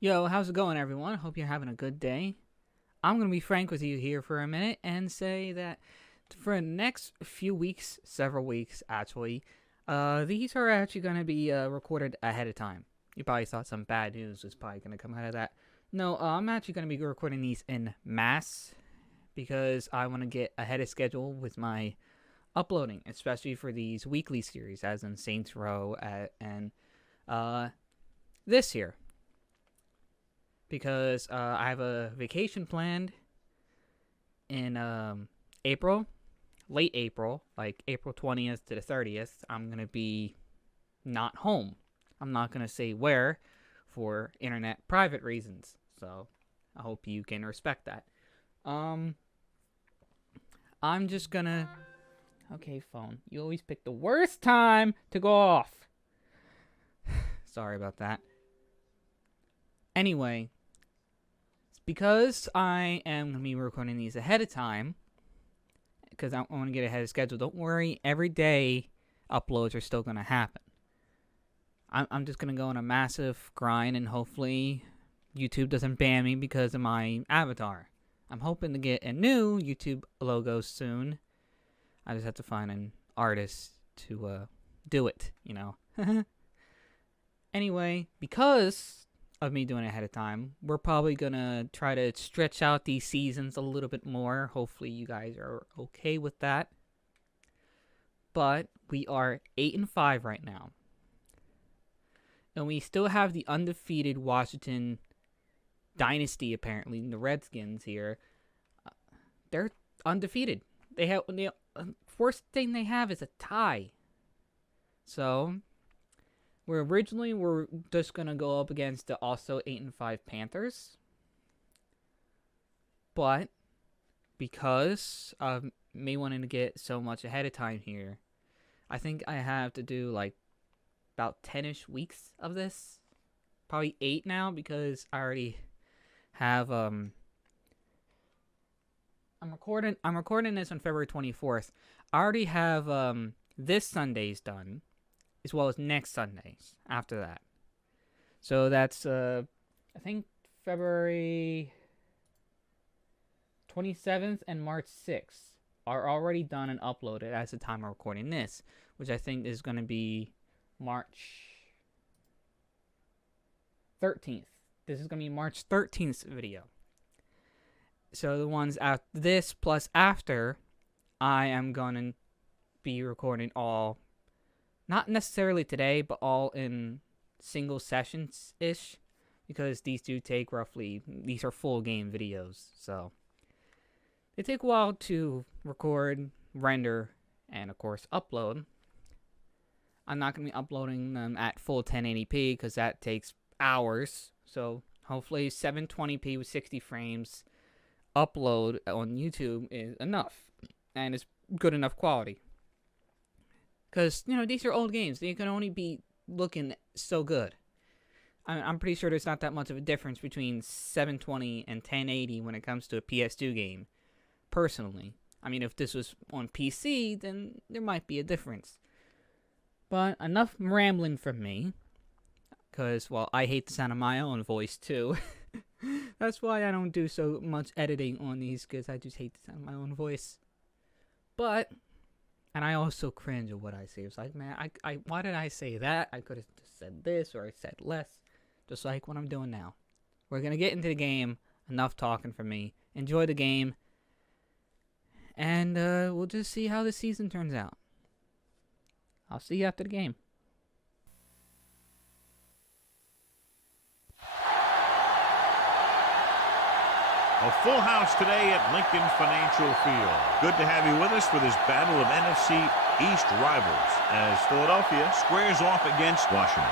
Yo, how's it going, everyone? Hope you're having a good day. I'm going to be frank with you here for a minute and say that for the next few weeks, several weeks actually, these are actually going to be recorded ahead of time. You probably thought some bad news was probably going to come out of that. No, I'm actually going to be recording these in mass because I want to get ahead of schedule with my uploading, especially for these weekly series, as in Saints Row and this year. Because I have a vacation planned in April, late April, like April 20th to the 30th. I'm going to be not home. I'm not going to say where for internet private reasons. So I hope you can respect that. I'm just going to... Okay, phone. You always pick the worst time to go off. Sorry about that. Anyway, because I am going to be recording these ahead of time, because I want to get ahead of schedule, don't worry, every day uploads are still going to happen. I'm just going to go on a massive grind, and hopefully YouTube doesn't ban me because of my avatar. I'm hoping to get a new YouTube logo soon. I just have to find an artist to do it, you know. Anyway, because of me doing it ahead of time, we're probably gonna try to stretch out these seasons a little bit more. Hopefully you guys are okay with that. But we are 8-5 right now, and we still have the undefeated Washington dynasty. Apparently the Redskins here, they're undefeated. The worst thing they have is a tie. So we're just gonna go up against the also 8-5 Panthers, but because of me wanting to get so much ahead of time here, I think I have to do like about 10ish weeks of this, probably 8 now, because I already have I'm recording this on February 24th. I already have this Sunday's done, as well as next Sundays after that. So that's, I think, February 27th and March 6th are already done and uploaded as the time of recording this, which I think is going to be March 13th. This is going to be March 13th video. So the ones after this plus after, I am going to be recording all, not necessarily today, but all in single sessions-ish, because these do take roughly, these are full game videos, so they take a while to record, render, and of course upload. I'm not going to be uploading them at full 1080p because that takes hours, so hopefully 720p with 60 frames upload on YouTube is enough, and it's good enough quality. Because, you know, these are old games. They can only be looking so good. I'm pretty sure there's not that much of a difference between 720 and 1080 when it comes to a PS2 game, personally. I mean, if this was on PC, then there might be a difference. But enough rambling from me, because, well, I hate the sound of my own voice, too. That's why I don't do so much editing on these, because I just hate the sound of my own voice. But... and I also cringe at what I say. It's like, man, why did I say that? I could have just said this, or I said less. Just like what I'm doing now. We're going to get into the game. Enough talking from me. Enjoy the game. And we'll just see how the season turns out. I'll see you after the game. A full house today at Lincoln Financial Field. Good to have you with us for this battle of NFC East rivals as Philadelphia squares off against Washington.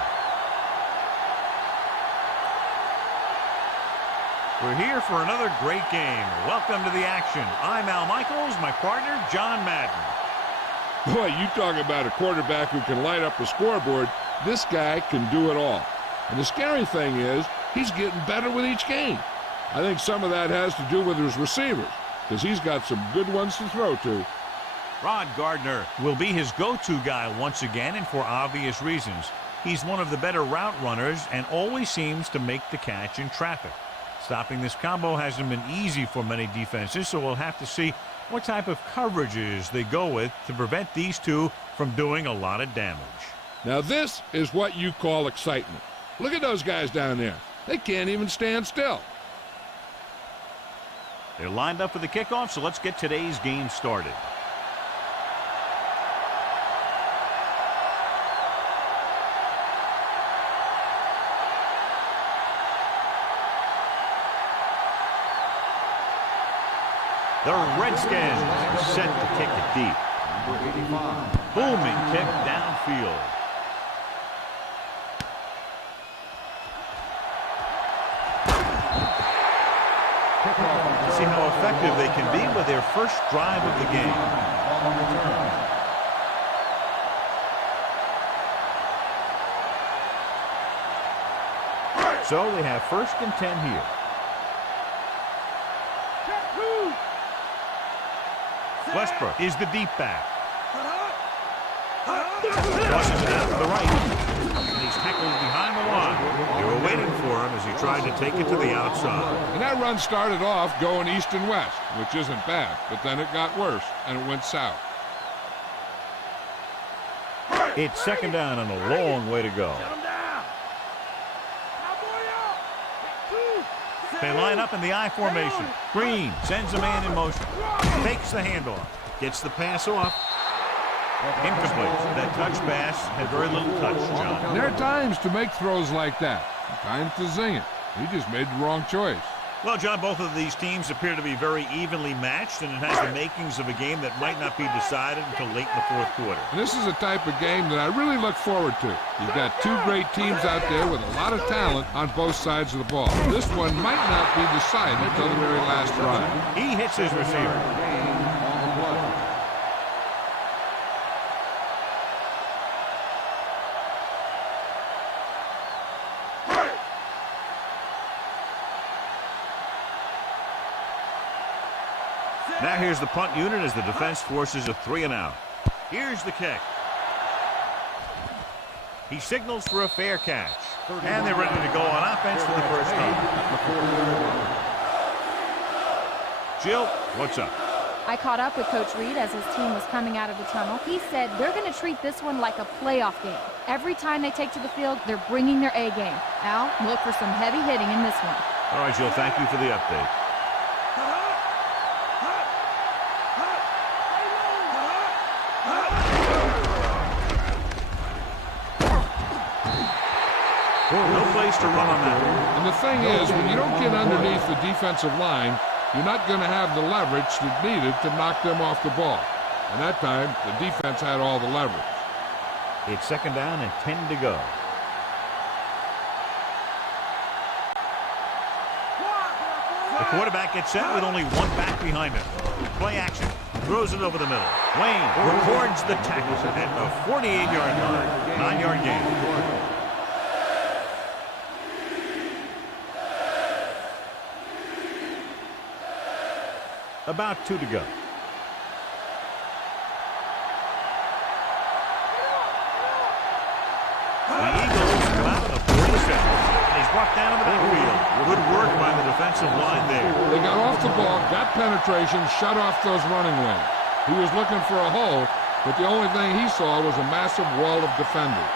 We're here for another great game. Welcome to the action. I'm Al Michaels, my partner, John Madden. Boy, you talk about a quarterback who can light up the scoreboard. This guy can do it all. And the scary thing is, he's getting better with each game. I think some of that has to do with his receivers, because he's got some good ones to throw to. Rod Gardner will be his go-to guy once again, and for obvious reasons. He's one of the better route runners and always seems to make the catch in traffic. Stopping this combo hasn't been easy for many defenses, so we'll have to see what type of coverages they go with to prevent these two from doing a lot of damage. Now this is what you call excitement. Look at those guys down there. They can't even stand still. They're lined up for the kickoff, so let's get today's game started. The Redskins set to kick it deep. Booming kick downfield. See how effective they can be with their first drive of the game. So they have 1st and 10 here. Westbrook is the deep back. Tosses it out to the right. And he's tackled behind the line. They were waiting for him as he tried to take it to the outside. And that run started off going east and west, which isn't bad, but then it got worse and it went south. It's 2nd down and a long way to go. They line up in the I formation. Green sends a man in motion. Takes the handoff. Gets the pass off. Incomplete. That touch pass had very little touch, John. And there are times to make throws like that. Times to zing it. He just made the wrong choice. Well, John, both of these teams appear to be very evenly matched, and it has the makings of a game that might not be decided until late in the 4th quarter. And this is a type of game that I really look forward to. You've got two great teams out there with a lot of talent on both sides of the ball. This one might not be decided until the very last drive. He hits his receiver. Now here's the punt unit as the defense forces a 3-and-out. Here's the kick. He signals for a fair catch. And they're ready to go on offense for the first time. Jill, what's up? I caught up with Coach Reed as his team was coming out of the tunnel. He said they're going to treat this one like a playoff game. Every time they take to the field, they're bringing their A game. Al, look for some heavy hitting in this one. All right, Jill, thank you for the update. No place to run on that one. And the thing is, when you don't get underneath the defensive line, you're not going to have the leverage that's needed to knock them off the ball. And that time, the defense had all the leverage. It's 2nd down and 10 to go. The quarterback gets set with only one back behind him. Play action. Throws it over the middle. Wayne records the tackle at the 48-yard line. 9-yard gain. About 2 to go. The Eagles come out of the 47. And he's brought down in the backfield. Good work by the defensive line there. They got off the ball, got penetration, shut off those running lanes. He was looking for a hole, but the only thing he saw was a massive wall of defenders.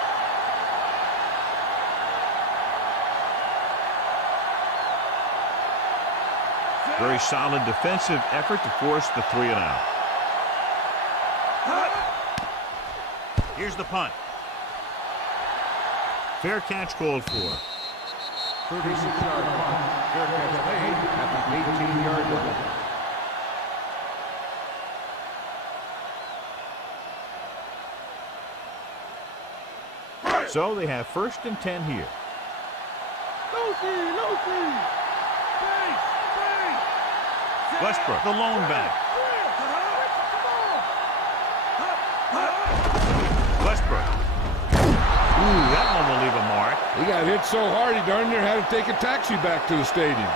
Very solid defensive effort to force the 3-and-out. Here's the punt. Fair catch called for. 36-yard punt. Fair catch made at the 18-yard line. So they have 1st and 10 here. Westbrook, the lone back. Westbrook. Ooh, that one will leave a mark. He got hit so hard he darn near had to take a taxi back to the stadium.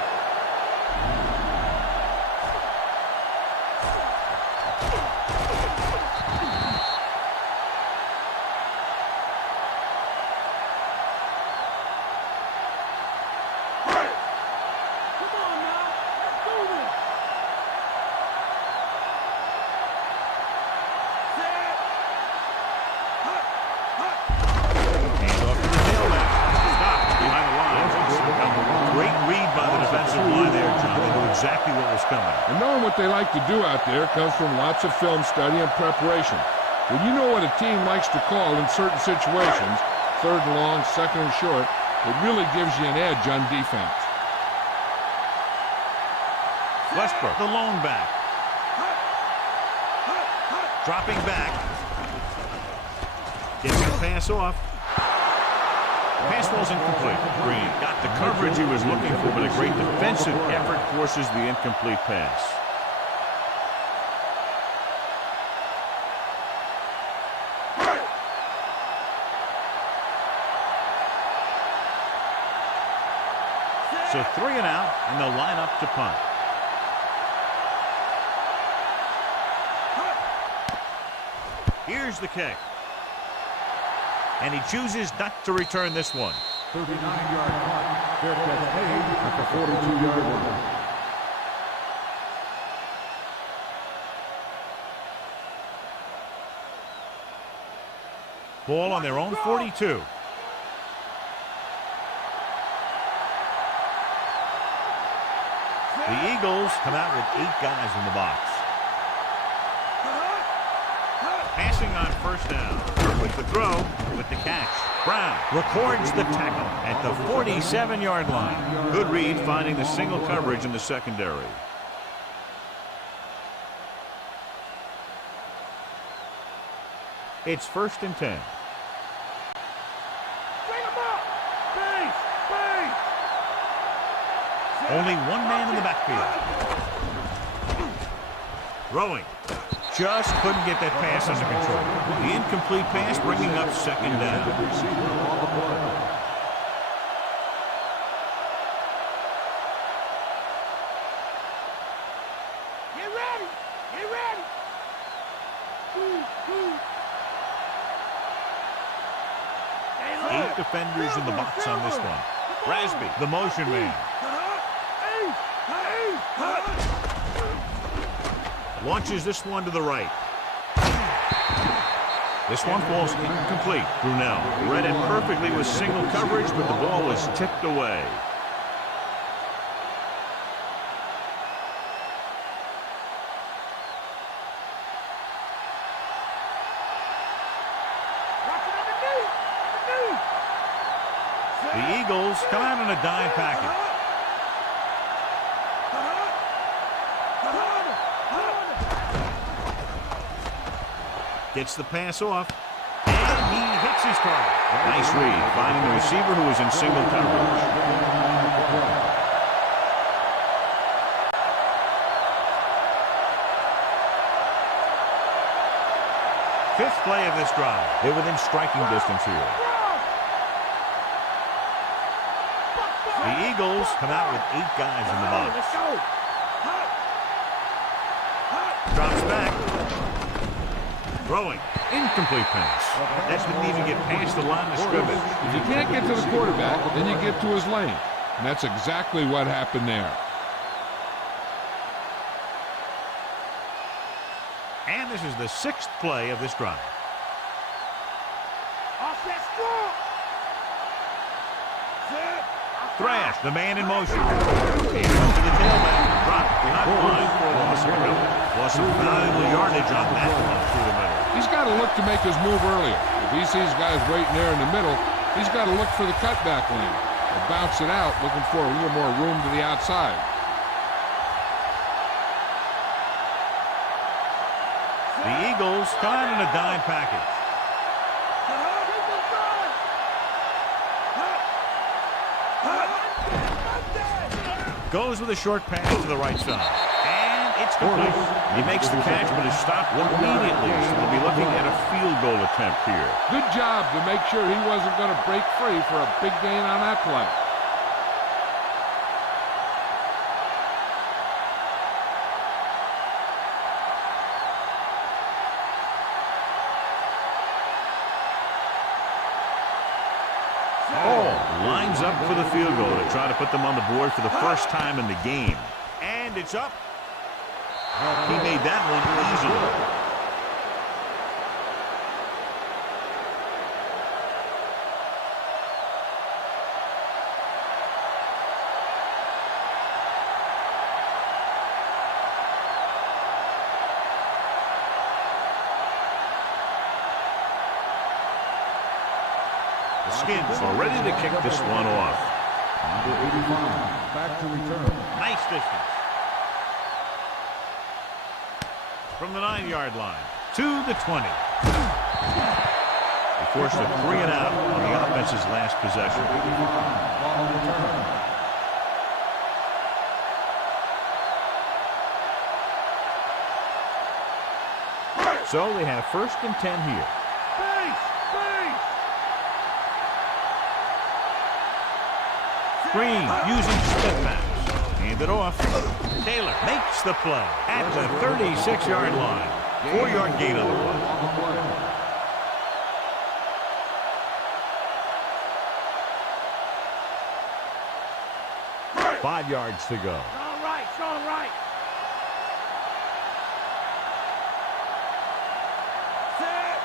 coming. And knowing what they like to do out there comes from lots of film study and preparation. When you know what a team likes to call in certain situations, third and long, second and short, it really gives you an edge on defense. Westbrook, the lone back. Dropping back. Gets the pass off. Pass ball's incomplete. Green got the coverage he was looking for, but a great defensive effort forces the incomplete pass. So 3 and out, and they'll line up to punt. Here's the kick. And he chooses not to return this one. 39-yard punt. Fair catch made at the 42-yard line. Ball on their own 42. The Eagles come out with 8 guys in the box. Passing on first down. With the throw, with the catch. Brown records the tackle at the 47-yard line. Good read, finding the single coverage in the secondary. It's 1st and 10. Only one man in the backfield. Throwing. Just couldn't get that pass under control. The incomplete pass bringing up 2nd down. Get ready! Get ready! 8 defenders in the box on this one. Rasby, the motion man. Launches this one to the right. This one falls incomplete. Brunell read it perfectly with single coverage, but the ball was tipped away. The Eagles come out in a dime package. Gets the pass off, and he hits his target. Nice read, finding the receiver who was in single coverage. Fifth play of this drive. They're within striking distance here. The Eagles come out with 8 guys in the box. Drops back. Throwing. Incomplete pass. That didn't even get past the line of scrimmage. If you can't get to the quarterback, then you get to his lane. And that's exactly what happened there. And this is the 6th play of this drive. Thrash, the man in motion. He comes to the tailback. Drop behind the line for a loss of coverage. Loss of valuable yardage on that one through the middle. He's got to look to make his move earlier. If he sees guys waiting there in the middle, he's got to look for the cutback lane. Or bounce it out, looking for a little more room to the outside. The Eagles come out in a dime package. Goes with a short pass to the right side. And it's complete. He makes the catch, but is stopped immediately. So they'll be looking at a field goal attempt here. Good job to make sure he wasn't going to break free for a big gain on that play. Lines up for the field goal to try to put them on the board for the first time in the game. And it's up. He made that one easily. The Skins are ready to kick this one off. Number 85, back to return. Nice distance. From the 9-yard line to the 20. They forced a 3 and out on the offense's last possession. So they have 1st and 10 here. Green using split pass. Hand it off. Taylor makes the play at the 36-yard line. 4-yard gain on the play. 5 yards to go. All right, it's all right. Set.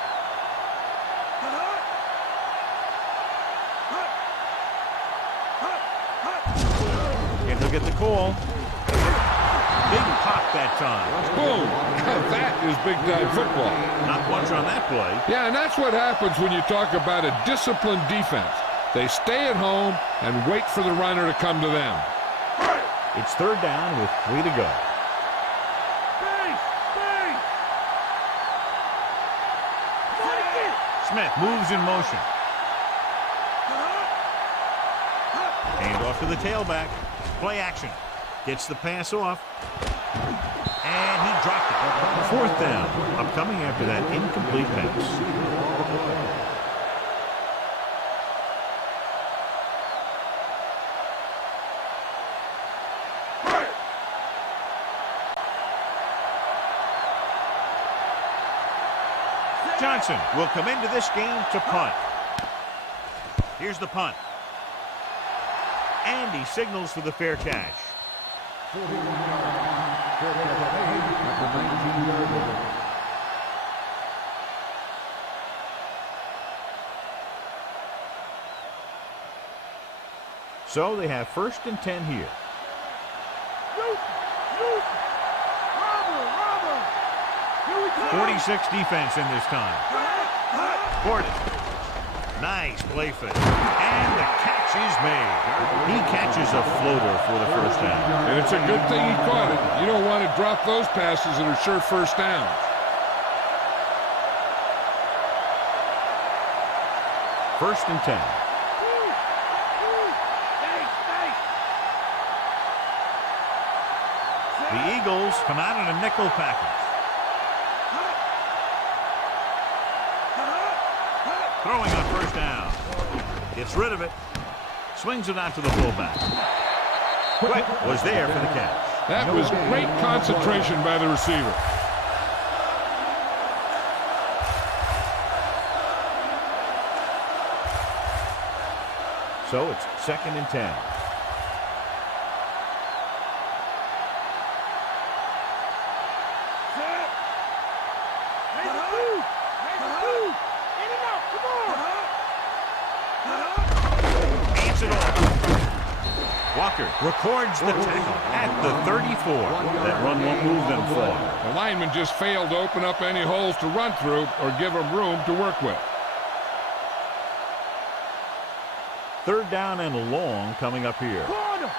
And he'll get the call. Big pop that time. Boom. That is big-time football. Not much on that play. Yeah, and that's what happens when you talk about a disciplined defense. They stay at home and wait for the runner to come to them. It's 3rd down with 3 to go. Smith moves in motion. Hand off to the tailback. Play action. Gets the pass off. And he dropped it. 4th down. Upcoming after that incomplete pass. Johnson will come into this game to punt. Here's the punt. And he signals for the fair catch. 41-yard line. Fair catch made at the 19-yard line. So they have 1st and 10 here. 46 defense in this time. Gordon. Nice play fake. And the catch is made. He catches a floater for the 1st down. And it's a good thing he caught it. You don't want to drop those passes that are sure 1st downs. 1st and 10. The Eagles come out in a nickel package. Throwing on 1st down. Gets rid of it. Swings it out to the fullback. Quick was there for the catch. That was great concentration by the receiver. So it's 2nd and 10. Walker records the tackle at the 34. That run won't move them far. The lineman just failed to open up any holes to run through or give him room to work with. 3rd down and long coming up here. Corner.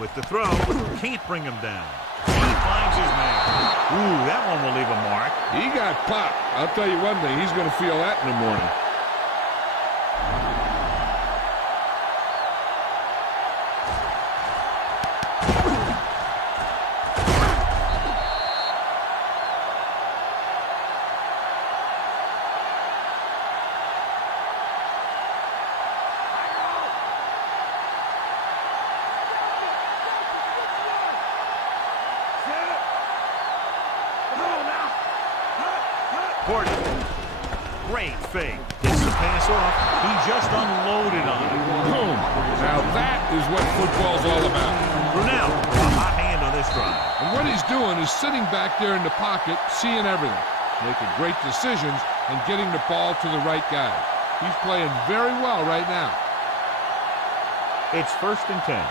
With the throw, can't bring him down. He finds his man. Ooh, that one will leave a mark. He got popped. I'll tell you one thing, he's going to feel that in the morning. Gordon. Great fake. Gets the pass off. He just unloaded on it. Boom. Now that is what football's all about. Brunell, a hot hand on this drive. And what he's doing is sitting back there in the pocket, seeing everything, making great decisions, and getting the ball to the right guy. He's playing very well right now. It's 1st and 10.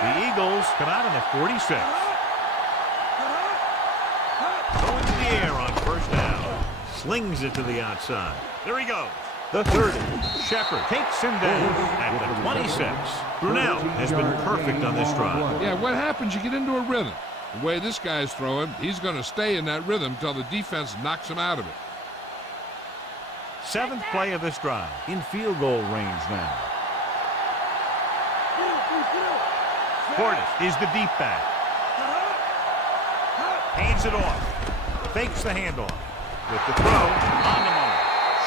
The Eagles come out in at 46. Going to the air on first down. Slings it to the outside. There he goes. The 30. Shepard takes him down at the 26. Brunell has been perfect on this drive. Yeah, what happens, you get into a rhythm. The way this guy's throwing, he's going to stay in that rhythm until the defense knocks him out of it. 7th play of this drive. In field goal range now. Portis is the deep back. Hands it off. Fakes the handoff. With the throw, on the money.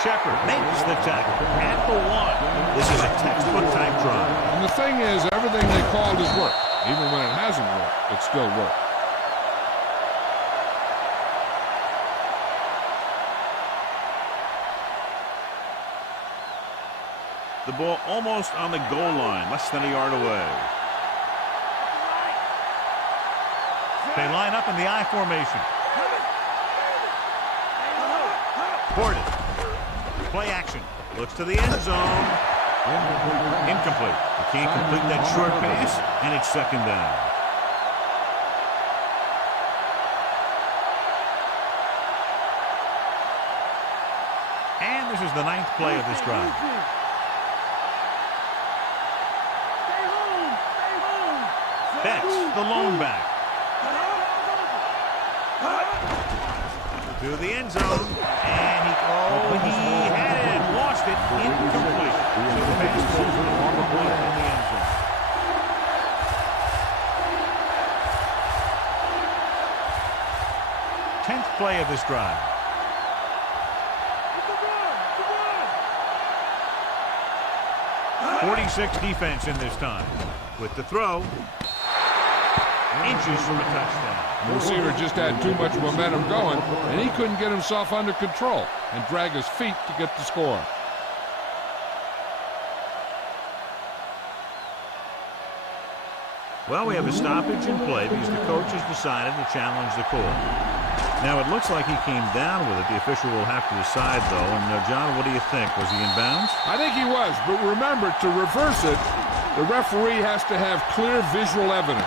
Shepard makes the tackle at the 1. This is a textbook type drive. And the thing is, everything they called has worked. Even when it hasn't worked, it still worked. The ball almost on the goal line, less than a yard away. They line up in the I formation. Portis. Play action. Looks to the end zone. Incomplete. He can't complete that short pass, and it's 2nd down. And this is the 9th play of this drive. Betts, the lone back. To the end zone, and he had it, lost it, incomplete. So the pass goes on the play in the end zone. Tenth play of this drive. .46 defense in this time. With the throw, inches from a touchdown. The receiver just had too much momentum going, and he couldn't get himself under control and drag his feet to get the score. Well, we have a stoppage in play because the coach has decided to challenge the call. Now, it looks like he came down with it. The official will have to decide, though. And, John, what do you think? Was he in bounds? I think he was, but remember, to reverse it, the referee has to have clear visual evidence.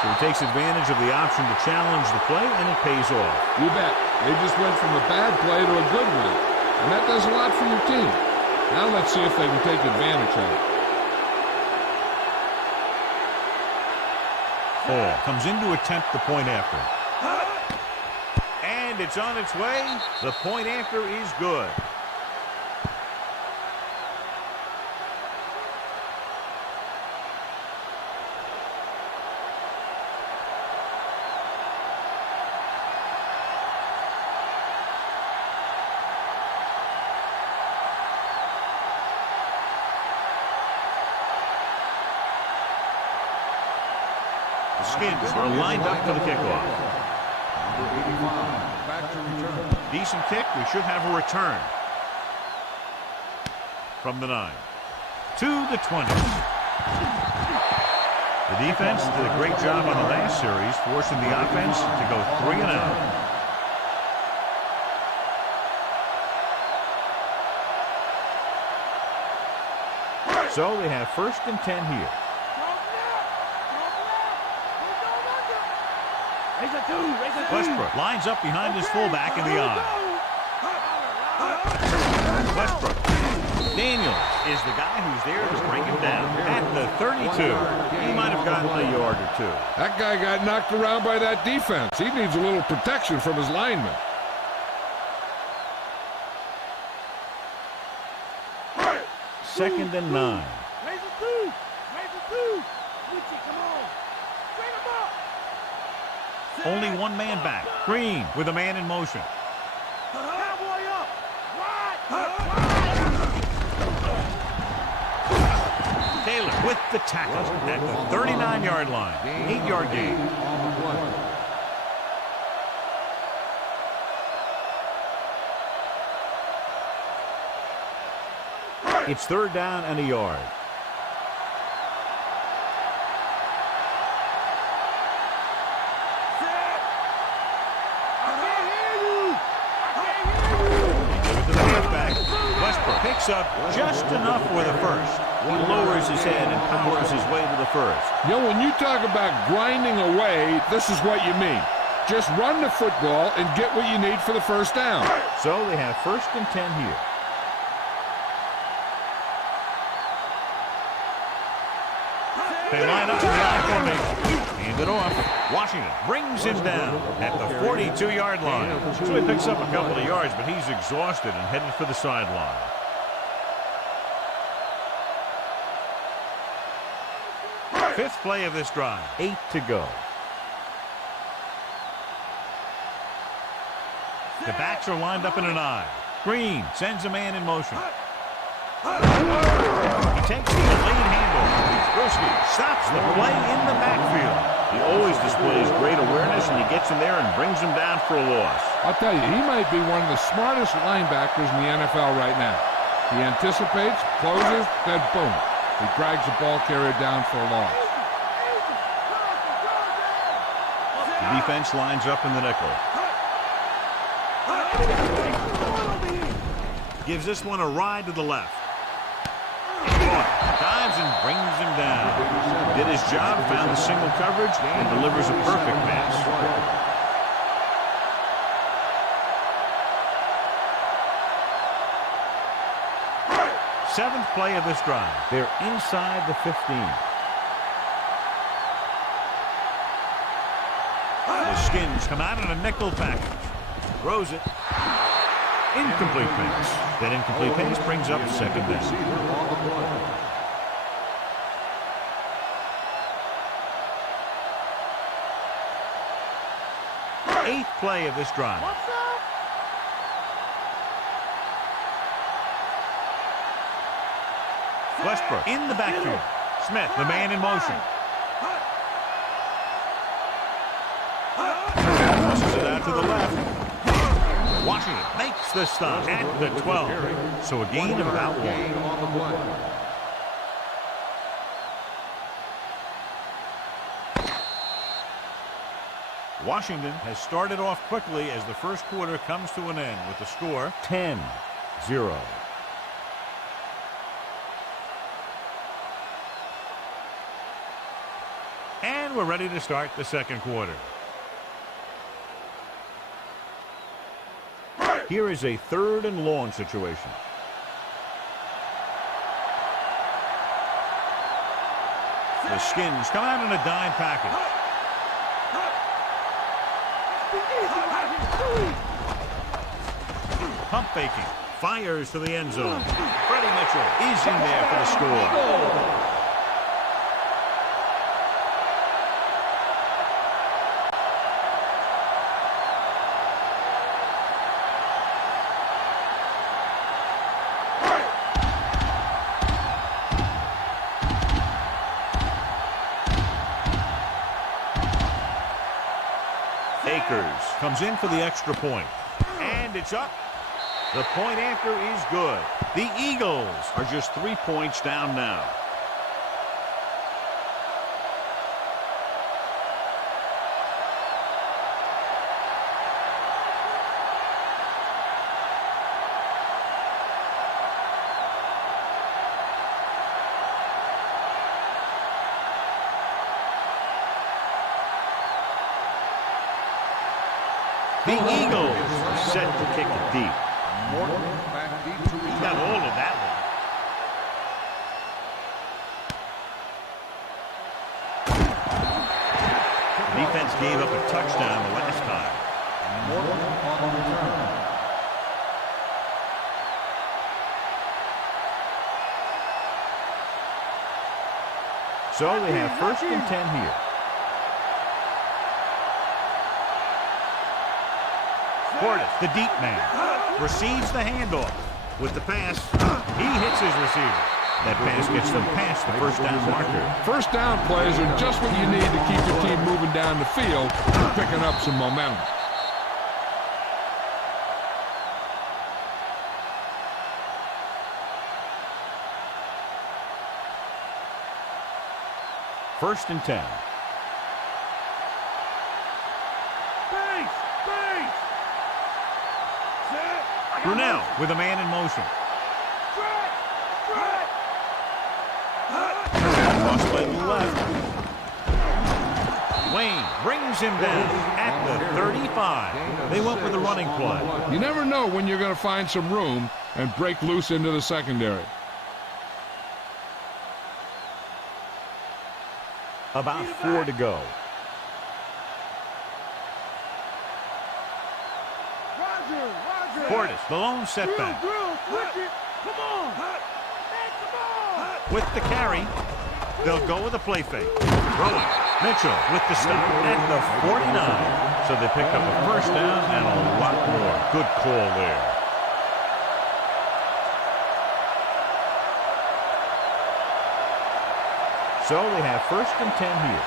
So he takes advantage of the option to challenge the play, and it pays off. You bet. They just went from a bad play to a good one, and that does a lot for your team. Now let's see if they can take advantage of it. Hall comes in to attempt the point after. And it's on its way. The point after is good. The Skins are lined up for the kickoff. Decent kick. We should have a return. From the 9. To the 20. The defense did a great job on the last series, forcing the offense to go 3 and out. So they have 1st and 10 here. Westbrook lines up behind his fullback in the eye. Westbrook. Daniels is the guy who's there to bring him down at the 32. He might have gotten a yard or two. That guy got knocked around by that defense. He needs a little protection from his linemen. Second and 9. Only one man back. Green with a man in motion. Taylor with the tackle at the 39-yard line. 8-yard gain. It's 3rd down and a yard. picks up just enough for the first. He lowers his head and powers his way to the first. You know, when you talk about grinding away, this is what you mean. Just run the football and get what you need for the first down. So they have 1st and 10 here. They line up in the I formation. Hand it off. Washington brings him down at the 42-yard line. So he picks up a couple of yards, but he's exhausted and headed for the sideline. Fifth play of this drive. 8 to go. The backs are lined up in an I. Green sends a man in motion. He takes the delayed handoff. Bruschi stops the play in the backfield. He always displays great awareness, and he gets him there and brings him down for a loss. I'll tell you, he might be one of the smartest linebackers in the NFL right now. He anticipates, closes, then boom. He drags the ball carrier down for a loss. The defense lines up in the nickel. Gives this one a ride to the left. Dives and brings him down. Did his job, found the single coverage, and delivers a perfect pass. Seventh play of this drive. They're inside the 15. The Skins come out in a nickel package. Throws it. Incomplete pass. That incomplete pass brings up 2nd down. Eighth play of this drive. Westbrook in the backfield. Smith, the man in motion. Tosses it out to the left. Washington makes the stop at the 12. So a gain of about 1. Washington has started off quickly as the first quarter comes to an end with the score 10-0. And we're ready to start the second quarter. Here is a 3rd and long situation. The Skins come out in a dime package. Pump faking. Fires to the end zone. Freddie Mitchell is in there for the score. Akers comes in for the extra point. And it's up. The point after is good. The Eagles are just 3 points down now. The Eagles are set to kick it deep. He's got all of that one. Defense gave up a touchdown the last time. So they have 1st and 10 here. Portis, the deep man, receives the handoff. With the pass, he hits his receiver. That pass gets them past the first down marker. First down plays are just what you need to keep your team moving down the field and picking up some momentum. First and 10. Brunell with a man in motion. Cross by the left. Wayne brings him down at the 35. They went with the running play. You never know when you're going to find some room and break loose into the secondary. About 4 to go. Roger. Portis, the lone setback. Switch it. Come on. Man, come on. With the carry, they'll go with a play fake. Rolling. Mitchell with the stop at the 49. So they picked up a first down and a lot more. Good call there. So they have first and 10 here.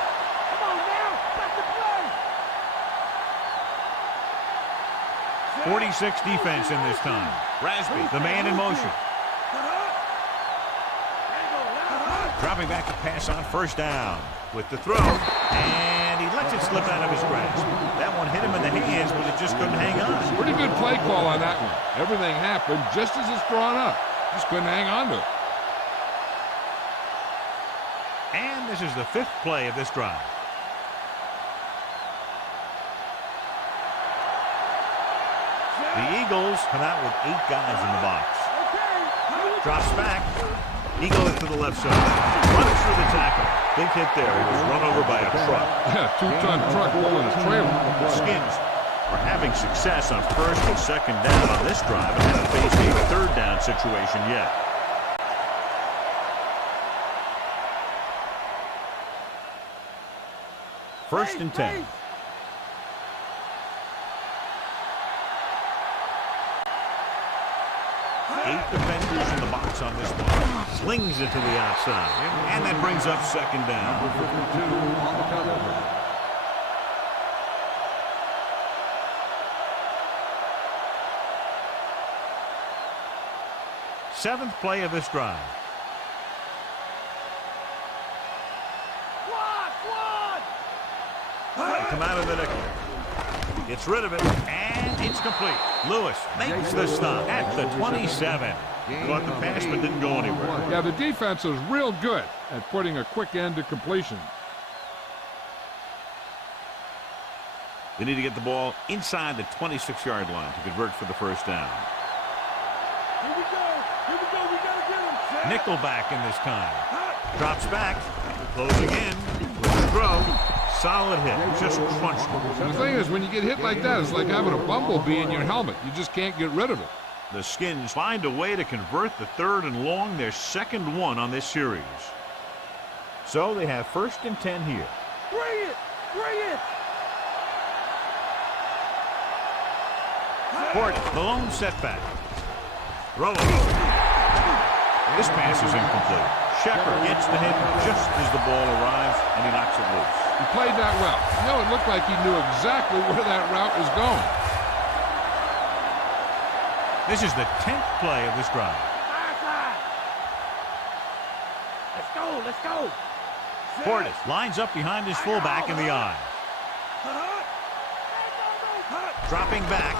Come on now. Back to play. 46 defense in this time. Rasby, the man in motion. Dropping back to pass on first down with the throw, and he lets it slip out of his grasp. That one hit him in the hands, but it just couldn't hang on. Pretty good play call on that one. Everything happened just as it's drawn up. Just couldn't hang on to it. And this is the 5th play of this drive. The Eagles come out with 8 guys in the box. Drops back. Eagle it to the left side. Runs through the tackle. Big hit there. He was run over by a truck. Yeah, 2-ton truck pulling a trailer. The Skins are having success on first and second down on this drive and haven't faced a third down situation yet. First and 10. Eight defenders in the box on this one. Slings it to the outside. And that brings up second down. Seventh play of this drive. Come out of the nickel. Gets rid of it, and it's complete. Lewis makes the stop at the 27. Caught the pass, but didn't go anywhere. Yeah, the defense is real good at putting a quick end to completion. They need to get the ball inside the 26-yard line to convert for the first down. Here we go. We gotta get him. Nickelback in this time. Drops back. Closing in with the throw. Solid hit. Just crunched him. The thing is, when you get hit like that, it's like having a bumblebee in your helmet. You just can't get rid of it. The Skins find a way to convert the 3rd and long, their second one on this series. So they have first and 10 here. Bring it. Portis, the lone setback. Throwing. This pass is incomplete. Shepard gets the hit just as the ball arrives, and he knocks it loose. He played that well. You know, it looked like he knew exactly where that route was going. This is the 10th play of this drive. Let's go. Portis lines up behind his fullback in the eye. Dropping back.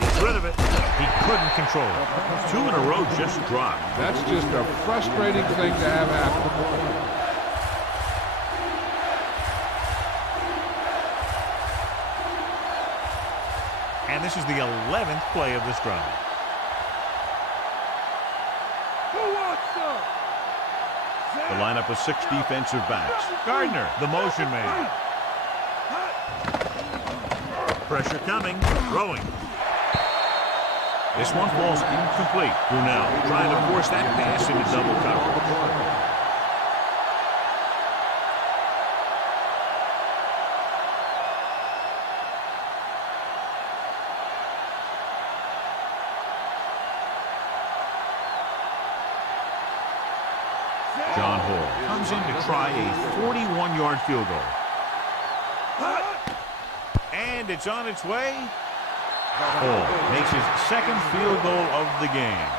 Gets rid of it. He couldn't control it. 2 in a row just dropped. That's just a frustrating thing to have happen. And this is the 11th play of this drive. The lineup of 6 defensive backs. Gardner, the motion man. Pressure coming. Throwing. This one falls incomplete. Brunell trying to force that pass into double coverage. John Hall comes in to try a 41-yard field goal. And it's on its way. Hall makes his second field goal of the game.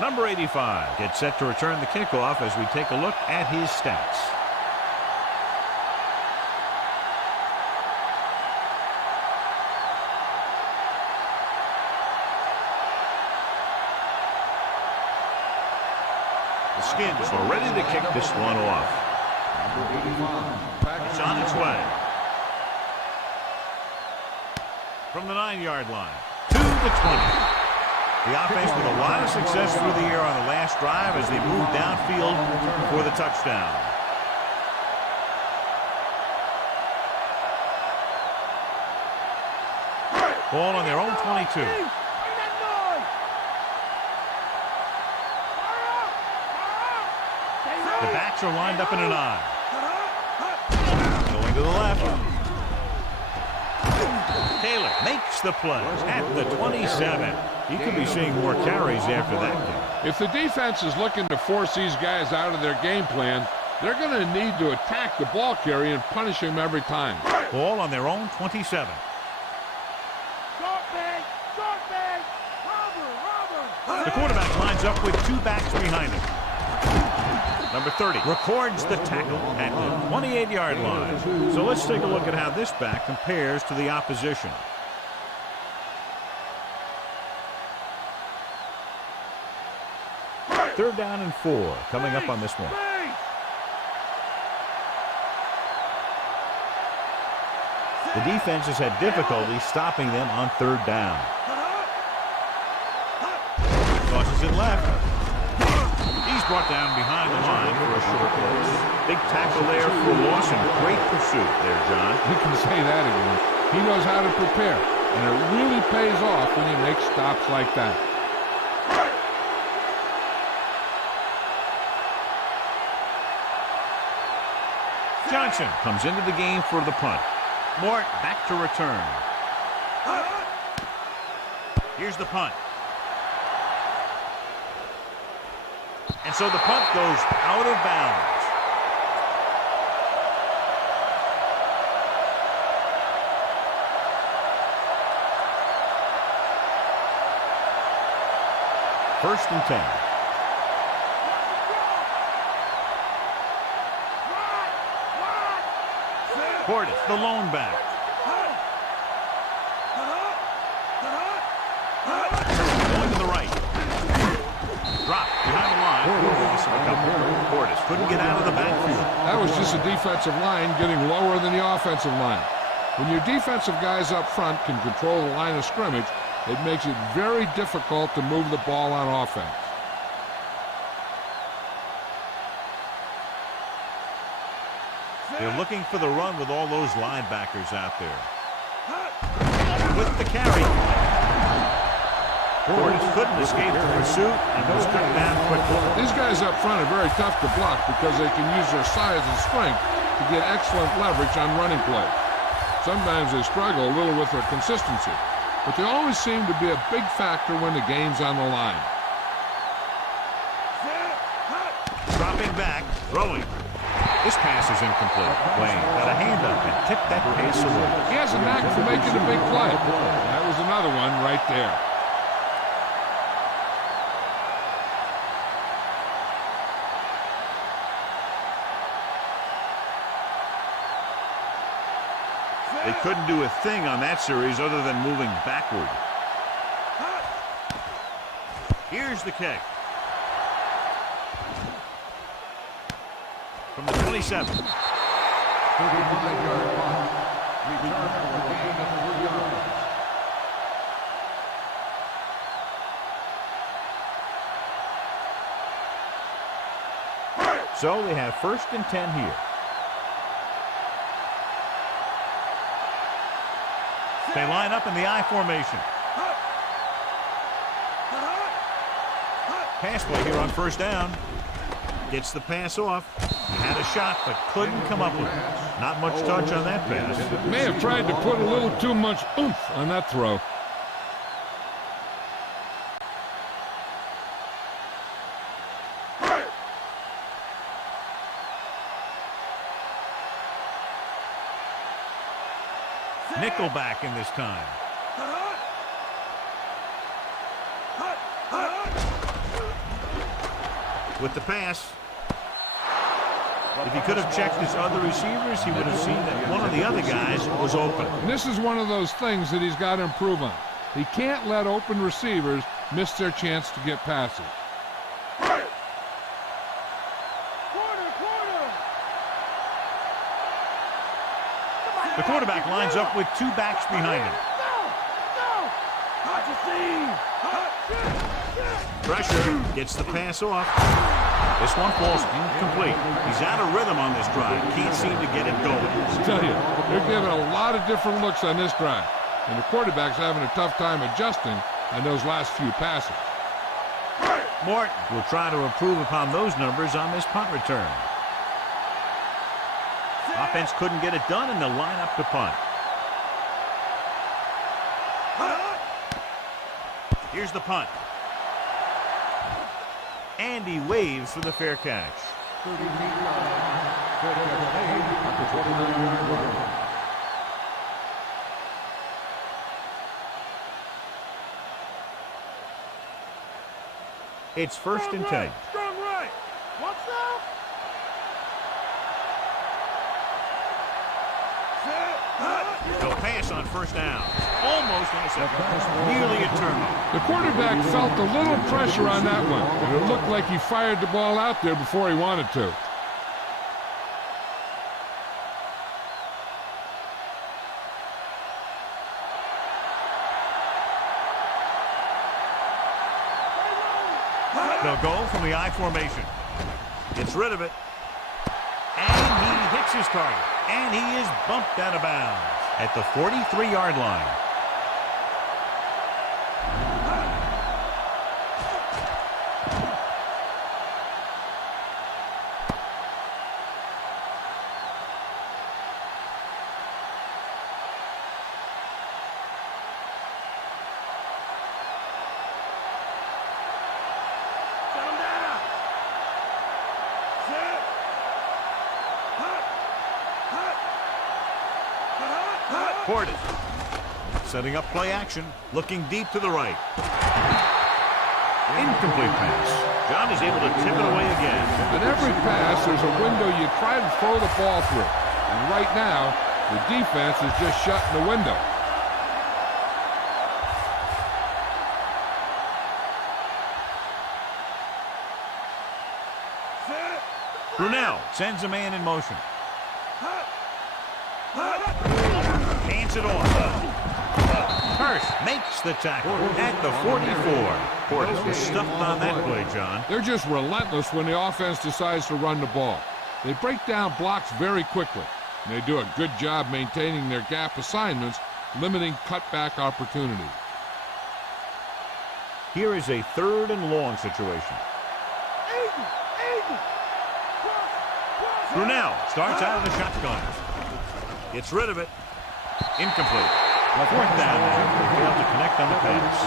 Number 85 gets set to return the kickoff as we take a look at his stats. Redskins are ready to kick this one off. It's on its way. From the 9-yard line to the 20. The offense with a lot of success through the air on the last drive as they move downfield for the touchdown. Ball on their own 22. The backs are lined up in an I. Going to the left. Taylor makes the play at the 27. He could be seeing more carries after that game. If the defense is looking to force these guys out of their game plan, they're going to need to attack the ball carrier and punish him every time. Ball on their own 27. The quarterback lines up with 2 backs behind him. Number 30 records the tackle at the 28-yard line. So let's take a look at how this back compares to the opposition. Third down and 4 coming up on this one. The defense has had difficulty stopping them on third down. Tosses it left. He's brought down behind the line for a short loss. Big tackle there for Lawson. Great pursuit there, John. You can say that again. He knows how to prepare, and it really pays off when you make stops like that. Johnson comes into the game for the punt. Mort back to return. Here's the punt. And so the punt goes out of bounds. First and 10. Portis, the lone back. Going to the right. Drop behind the line. Portis couldn't get out of the backfield. That was just a defensive line getting lower than the offensive line. When your defensive guys up front can control the line of scrimmage, it makes it very difficult to move the ball on offense. They're looking for the run with all those linebackers out there. With the carry. Portis couldn't escape the pursuit and was cut down quickly. These guys up front are very tough to block because they can use their size and strength to get excellent leverage on running plays. Sometimes they struggle a little with their consistency, but they always seem to be a big factor when the game's on the line. Dropping back, throwing. This pass is incomplete. Wayne got a hand up and tipped that pass away. He has a knack for making a big play. That was another one right there. They couldn't do a thing on that series other than moving backward. Here's the kick. From the 27. 35-yard punt. Return for a gain of 3 yards. So they have first and 10 here. They line up in the I formation. Pass play here on first down. Gets the pass off. He had a shot, but couldn't come up with it. Not much touch on that pass. May have tried to put a little too much oomph on that throw. Nickelback in this time. With the pass. If he could have checked his other receivers, he would have seen that one of the other guys was open. And this is one of those things that he's got to improve on. He can't let open receivers miss their chance to get passes. The quarterback lines up with two backs behind him. Pressure gets the pass off. This one falls incomplete. He's out of rhythm on this drive. Can't seem to get it going. I tell you, they're giving a lot of different looks on this drive. And the quarterback's having a tough time adjusting on those last few passes. Morton will try to improve upon those numbers on this punt return. Offense couldn't get it done, and they'll line up to punt. Here's the punt. And he waves for the fair catch. It's 1st and 10. Strong right. What's up? They'll pass on 1st down. Almost intercepted. Nearly a turnover. The quarterback felt a little pressure on that one, and it looked like he fired the ball out there before he wanted to. They'll go from the I formation. Gets rid of it. And he hits his target. And he is bumped out of bounds at the 43-yard line. Ported. Setting up play action. Looking deep to the right. Incomplete pass. John is able to tip it away again. On every pass, there's a window you try to throw the ball through. And right now, the defense is just shutting the window. Brunel sends a man in motion. Hands it off. Hurst makes the tackle at the 44. Portis was stuffed on that play, John. They're just relentless when the offense decides to run the ball. They break down blocks very quickly, and they do a good job maintaining their gap assignments, limiting cutback opportunities. Here is a 3rd and long situation. Brunel starts out of the shotgun. Gets rid of it. Incomplete. 4th down now. Failed to connect on the pass.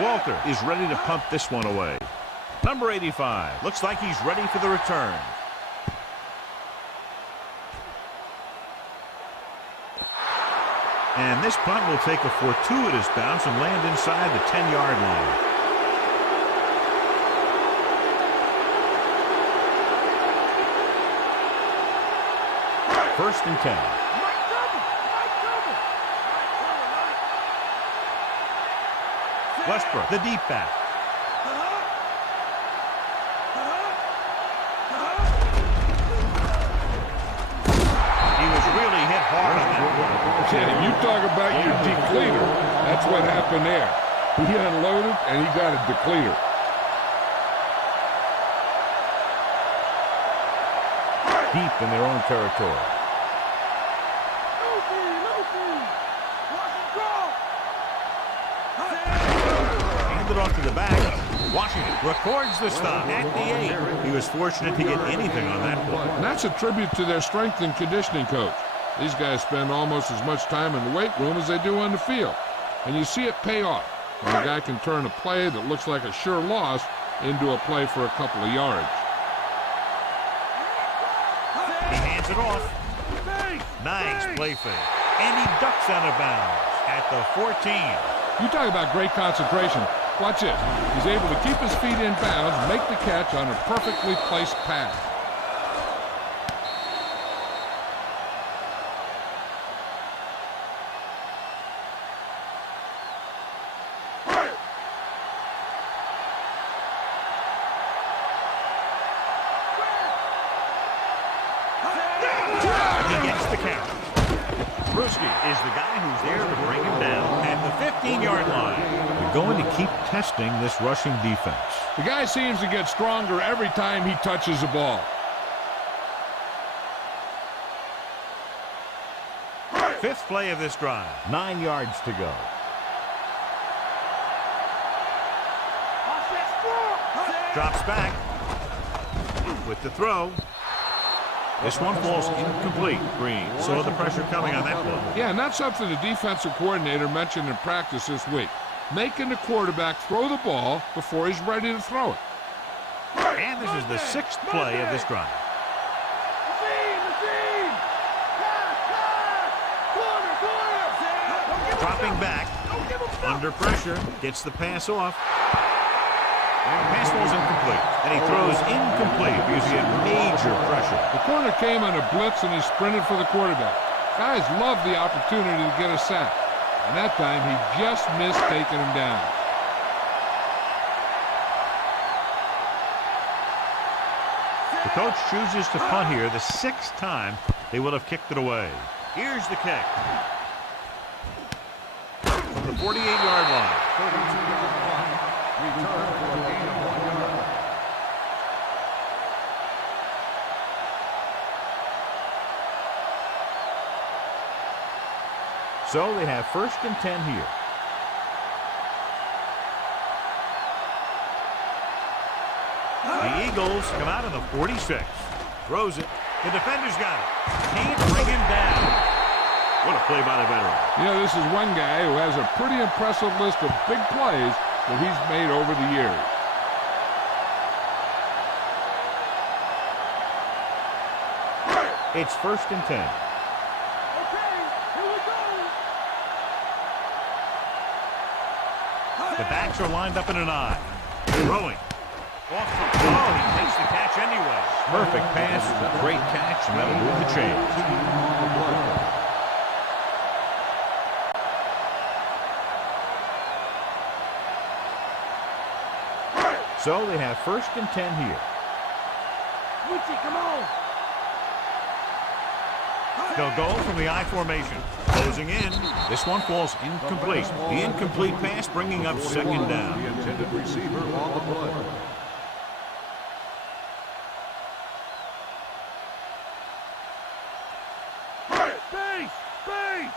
Walter is ready to punt this one away. Number 85. Looks like he's ready for the return. And this punt will take a fortuitous bounce and land inside the 10-yard line. First and 10. Westbrook, the deep back. He was really hit hard on that one. You talk about your depleter. That's what happened there. He unloaded, and he got a depleter. Deep in their own territory. Handed off to the back. Washington records the stop at the 8. He was fortunate to get anything on that play. And that's a tribute to their strength and conditioning coach. These guys spend almost as much time in the weight room as they do on the field. And you see it pay off when a guy can turn a play that looks like a sure loss into a play for a couple of yards. He hands it off. Nice play fake. And he ducks out of bounds at the 14. You talk about great concentration. Watch this. He's able to keep his feet in bounds, make the catch on a perfectly placed pass. gets the carry. Brewski is the guy who's there to bring him down at the 15-yard line. They're going to keep testing this rushing defense. The guy seems to get stronger every time he touches the ball. Fifth play of this drive. 9 yards to go. Drops back with the throw. This one falls incomplete. Green. So the pressure coming on that one. Yeah, and that's something the defensive coordinator mentioned in practice this week. Making the quarterback throw the ball before he's ready to throw it. And this is the 6th play of this drive. Dropping back, under pressure, gets the pass off. Pass falls incomplete, and he throws incomplete because he had major pressure. The corner came on a blitz, and he sprinted for the quarterback. Guys love the opportunity to get a sack, and that time he just missed taking him down. The coach chooses to punt here the 6th time they will have kicked it away. Here's the kick. From the 48-yard line. 32-yard line. Return for a gain of 1 yard. So they have 1st and 10 here. The Eagles come out of the 46. Throws it. The defender's got it. Can't bring him down. What a play by the veteran. You know, this is one guy who has a pretty impressive list of big plays that he's made over the years. It's 1st and 10. Okay, here we go. The backs are lined up in an eye. Throwing. Off the ball. He takes the catch anyway. Perfect pass. Great catch, and that'll move the chains. So they have 1st and 10 here. Richie, come on. They'll go from the I formation. Closing in. This one falls incomplete. The incomplete pass bringing up 2nd down. The intended receiver on the play. Base! Base!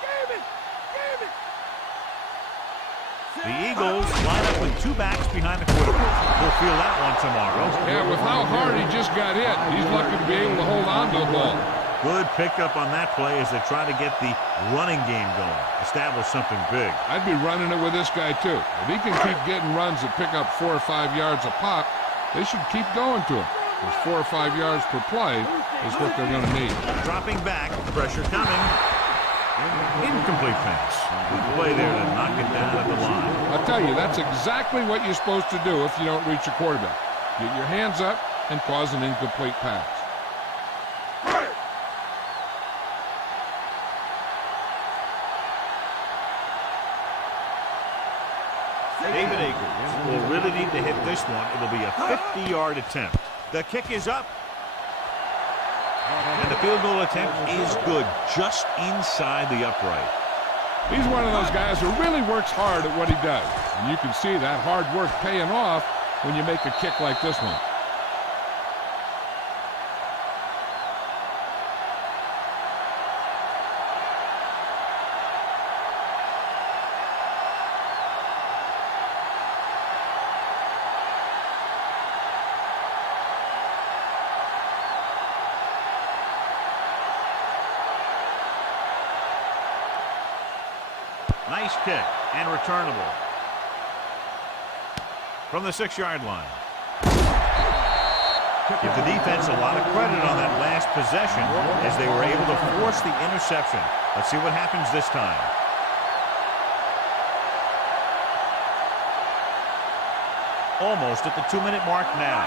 Game it! Game it! The Eagles line up with 2 backs behind the quarterback. We'll feel that one tomorrow. Yeah, with how hard he just got hit, he's lucky to be able to hold on to the ball. Good pickup on that play as they try to get the running game going. Establish something big. I'd be running it with this guy, too. If he can keep getting runs that pick up 4 or 5 yards a pop, they should keep going to him. Because 4 or 5 yards per play is what they're going to need. Dropping back, pressure coming. Incomplete pass. Good play there to knock it down at the line. I'll tell you, that's exactly what you're supposed to do if you don't reach a quarterback. Get your hands up and cause an incomplete pass. David Akers will really need to hit this one. It'll be a 50-yard attempt. The kick is up. And the field goal attempt is good, just inside the upright. He's one of those guys who really works hard at what he does. And you can see that hard work paying off when you make a kick like this one. Nice kick and returnable. From the 6-yard line. Give the defense a lot of credit on that last possession as they were able to force the interception. Let's see what happens this time. Almost at the 2-minute mark now.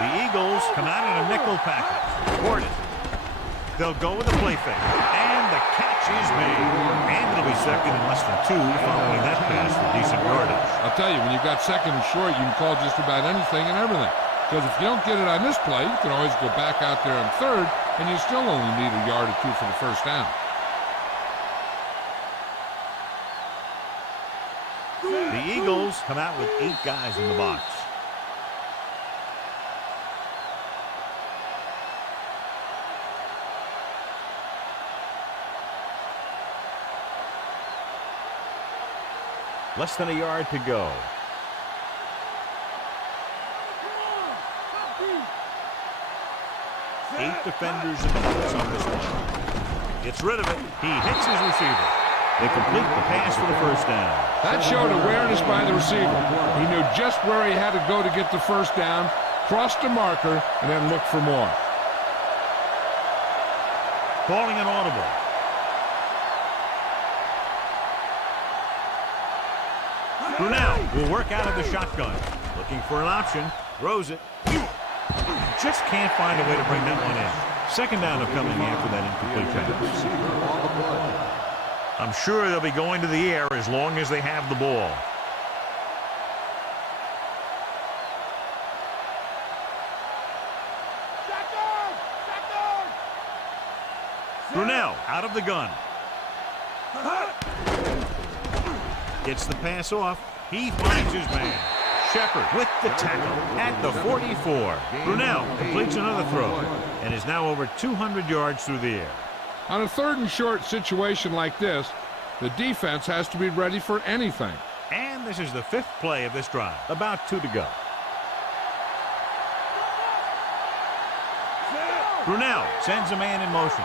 The Eagles come out in a nickel package. Gordon. They'll go with a play fake. And the catch is made. And it'll be second and less than 2 following that pass for decent yardage. I'll tell you, when you've got second and short, you can call just about anything and everything. Because if you don't get it on this play, you can always go back out there on third, and you still only need a yard or 2 for the first down. The Eagles come out with 8 guys in the box. Less than a yard to go. Eight defenders in the box on this one. Gets rid of it. He hits his receiver. They complete the pass for the first down. That showed awareness by the receiver. He knew just where he had to go to get the first down, crossed the marker, and then looked for more. Calling an audible. Brunel will work out of the shotgun. Looking for an option. Throws it. Just can't find a way to bring that one in. Second down coming after that incomplete pass. I'm sure they'll be going to the air as long as they have the ball. Brunel out of the gun. Gets the pass off. He finds his man. Shepard with the tackle at the 44. Brunel completes another throw and is now over 200 yards through the air. On a third and short situation like this, the defense has to be ready for anything. And this is the 5th play of this drive. About 2 to go. Brunel sends a man in motion.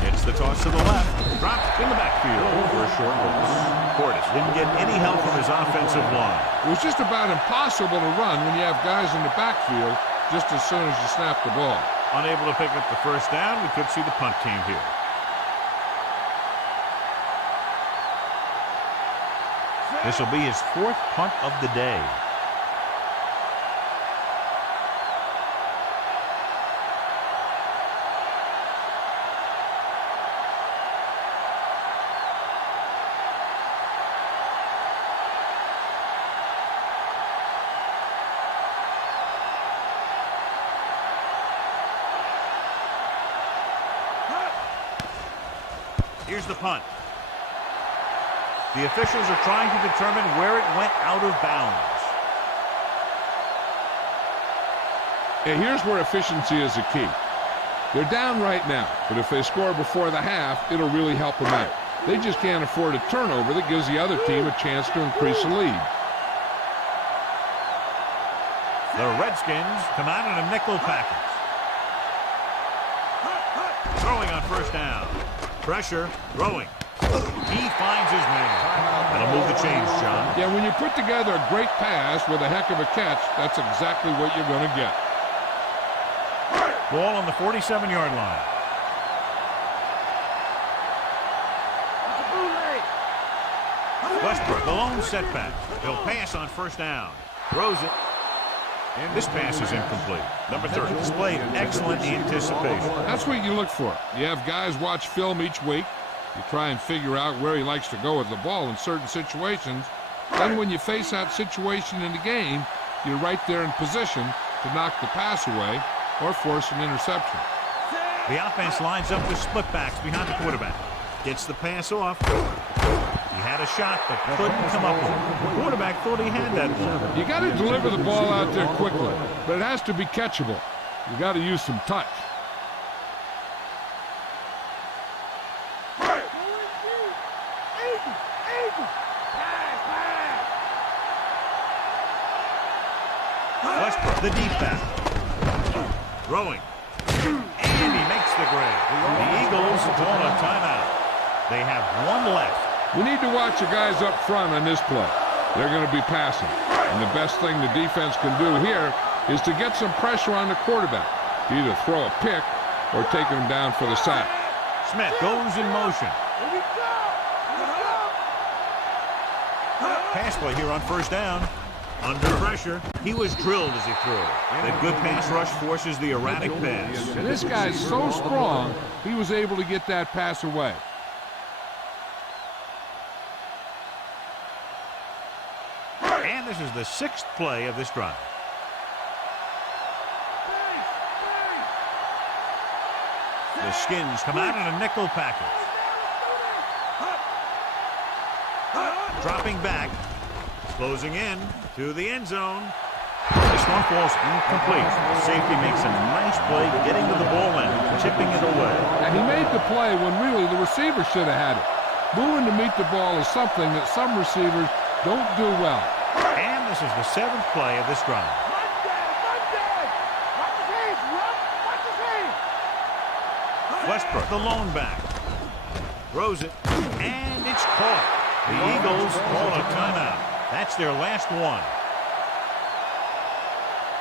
Gets the toss to the left. Dropped in the backfield for a short loss. Portis didn't get any help from his offensive line. It was just about impossible to run when you have guys in the backfield just as soon as you snap the ball. Unable to pick up the first down, we could see the punt team here. This will be his 4th punt of the day. Here's the punt. The officials are trying to determine where it went out of bounds. And here's where efficiency is the key. They're down right now, but if they score before the half, it'll really help them out. They just can't afford a turnover that gives the other team a chance to increase the lead. The Redskins come out in a nickel package. Throwing on first down. Pressure, throwing. He finds his man. That'll move the chains, John. Yeah, when you put together a great pass with a heck of a catch, that's exactly what you're going to get. Ball on the 47-yard line. Westbrook, the lone setback. He'll pass on first down. Throws it. And this pass is incomplete. Number 30 displayed excellent anticipation. That's what you look for. You have guys watch film each week. You try and figure out where he likes to go with the ball in certain situations. Then when you face that situation in the game, you're right there in position to knock the pass away or force an interception. The offense lines up with split backs behind the quarterback. Gets the pass off. He had a shot but couldn't come up with it. The quarterback thought he had that one. You got to deliver the ball out there quickly, but it has to be catchable. You got to use some touch. Westbrook, the deep back. Throwing. And he makes the grab. The Eagles call a timeout. They have one left. We need to watch the guys up front on this play. They're going to be passing. And the best thing the defense can do here is to get some pressure on the quarterback. Either throw a pick or take him down for the sack. Smith goes in motion. Pass play here on first down. Under pressure, he was drilled as he threw it. The good pass rush forces the erratic pass. And this guy's so strong, he was able to get that pass away. And this is the 6th play of this drive. The Skins come out in a nickel package. Dropping back, closing in to the end zone. This one falls incomplete. The safety makes a nice play getting to the ball end, tipping it away. And he made the play when really the receiver should have had it. Moving to meet the ball is something that some receivers don't do well. And this is the 7th play of this drive. Westbrook, the lone back, throws it, and it's caught. The Eagles call a timeout. That's their last one.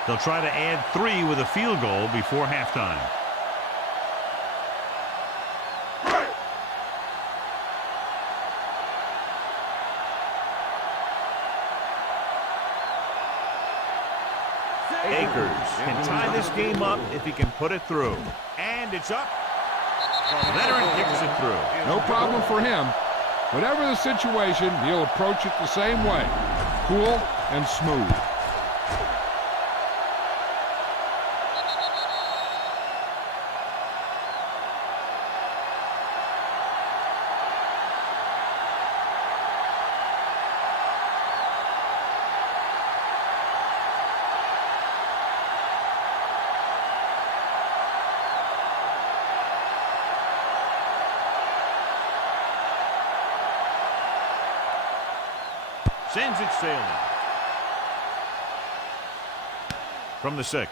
They'll try to add 3 with a field goal before halftime. Akers can tie this game up if he can put it through. And it's up. The veteran kicks it through. No problem for him. Whatever the situation, he'll approach it the same way. Cool and smooth. Sends it sailing. From the 6.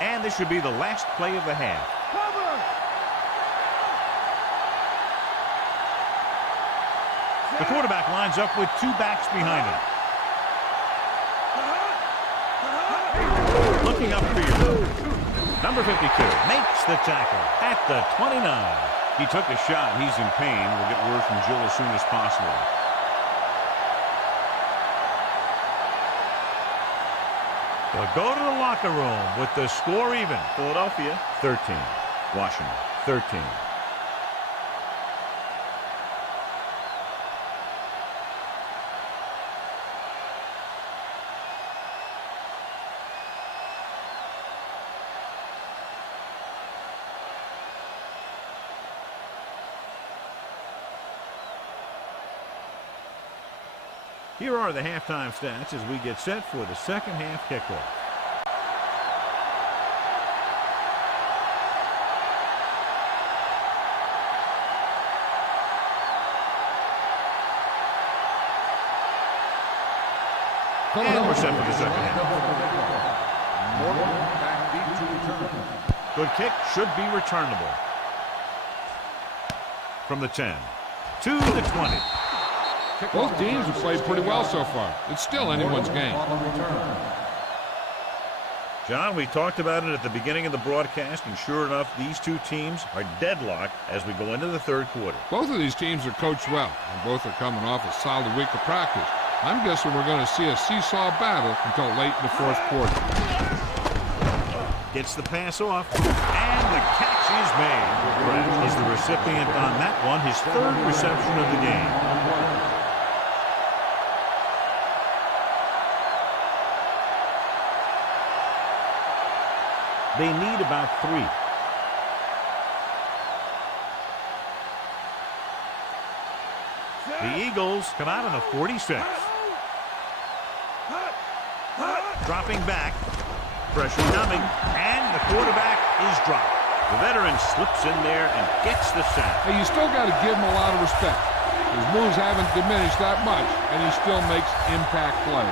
And this should be the last play of the half. The quarterback lines up with 2 backs behind him. Looking up for you. Number 52 makes the tackle at the 29. He took a shot. He's in pain. We'll get word from Jill as soon as possible. They'll go to the locker room with the score even. Philadelphia 13. Washington 13. Here are the halftime stats as we get set for the second half kickoff. And we're set for the second half. Good kick, should be returnable. From the 10 to the 20. Both teams have played pretty well so far. It's still anyone's game. John, we talked about it at the beginning of the broadcast, and sure enough, these two teams are deadlocked as we go into the third quarter. Both of these teams are coached well, and both are coming off a solid week of practice. I'm guessing we're going to see a seesaw battle until late in the fourth quarter. Gets the pass off, and the catch is made. Brett is the recipient on that one, his 3rd reception of the game. They need about 3. The Eagles come out on the 46. Dropping back. Pressure coming. And the quarterback is dropped. The veteran slips in there and gets the sack. Hey, you still got to give him a lot of respect. His moves haven't diminished that much, and he still makes impact plays.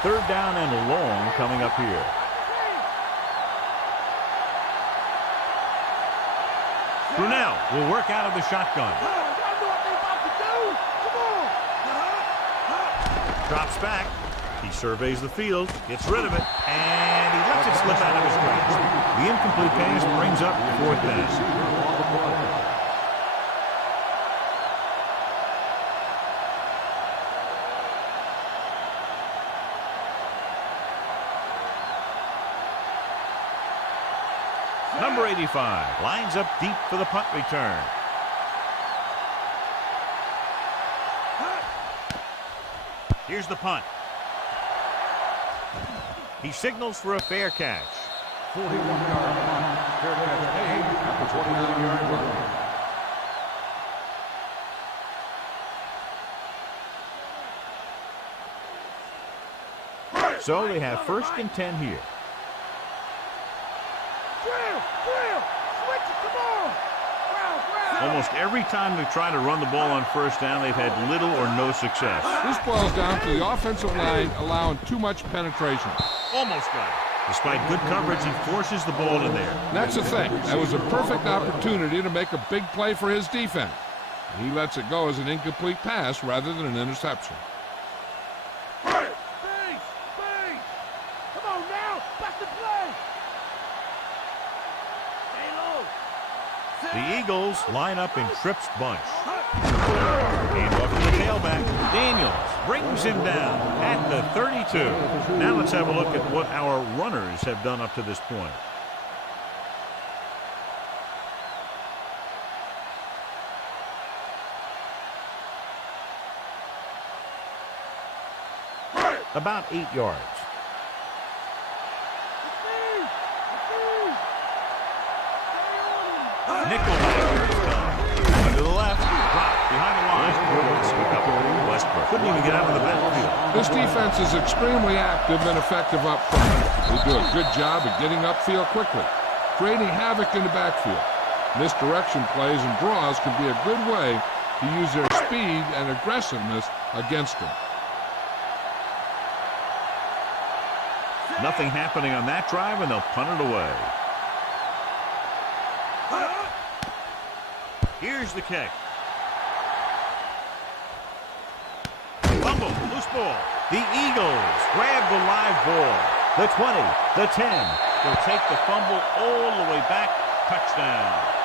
3rd down and long coming up here. Brunell will work out of the shotgun. Drops back. He surveys the field, gets rid of it, and he lets it slip out of his grasp. The incomplete pass brings up 4th down. Number 85 lines up deep for the punt return. Here's the punt. He signals for a fair catch. 41-yard punt. Fair catch made at the 29-yard line. So they have 1st and 10 here. Almost every time they try to run the ball on 1st down, they've had little or no success. This boils down to the offensive line allowing too much penetration. Almost got it. Despite good coverage, he forces the ball in there. And that's the thing. That was a perfect opportunity to make a big play for his defense. He lets it go as an incomplete pass rather than an interception. Come on now, back to play. Stay low. The Eagles line up in Tripp's bunch. Hand off to the tailback. Daniels brings him down at the 32. Now let's have a look at what our runners have done up to this point. About 8 yards. Nickel to the left, drop behind the line. Westbrook couldn't even get out of the backfield. This defense is extremely active and effective up front. They do a good job of getting upfield quickly, creating havoc in the backfield. Misdirection plays and draws can be a good way to use their speed and aggressiveness against them. Nothing happening on that drive, and they'll punt it away. Here's the kick. Fumble, loose ball. The Eagles grab the live ball. The 20, the 10. They'll take the fumble all the way back. Touchdown.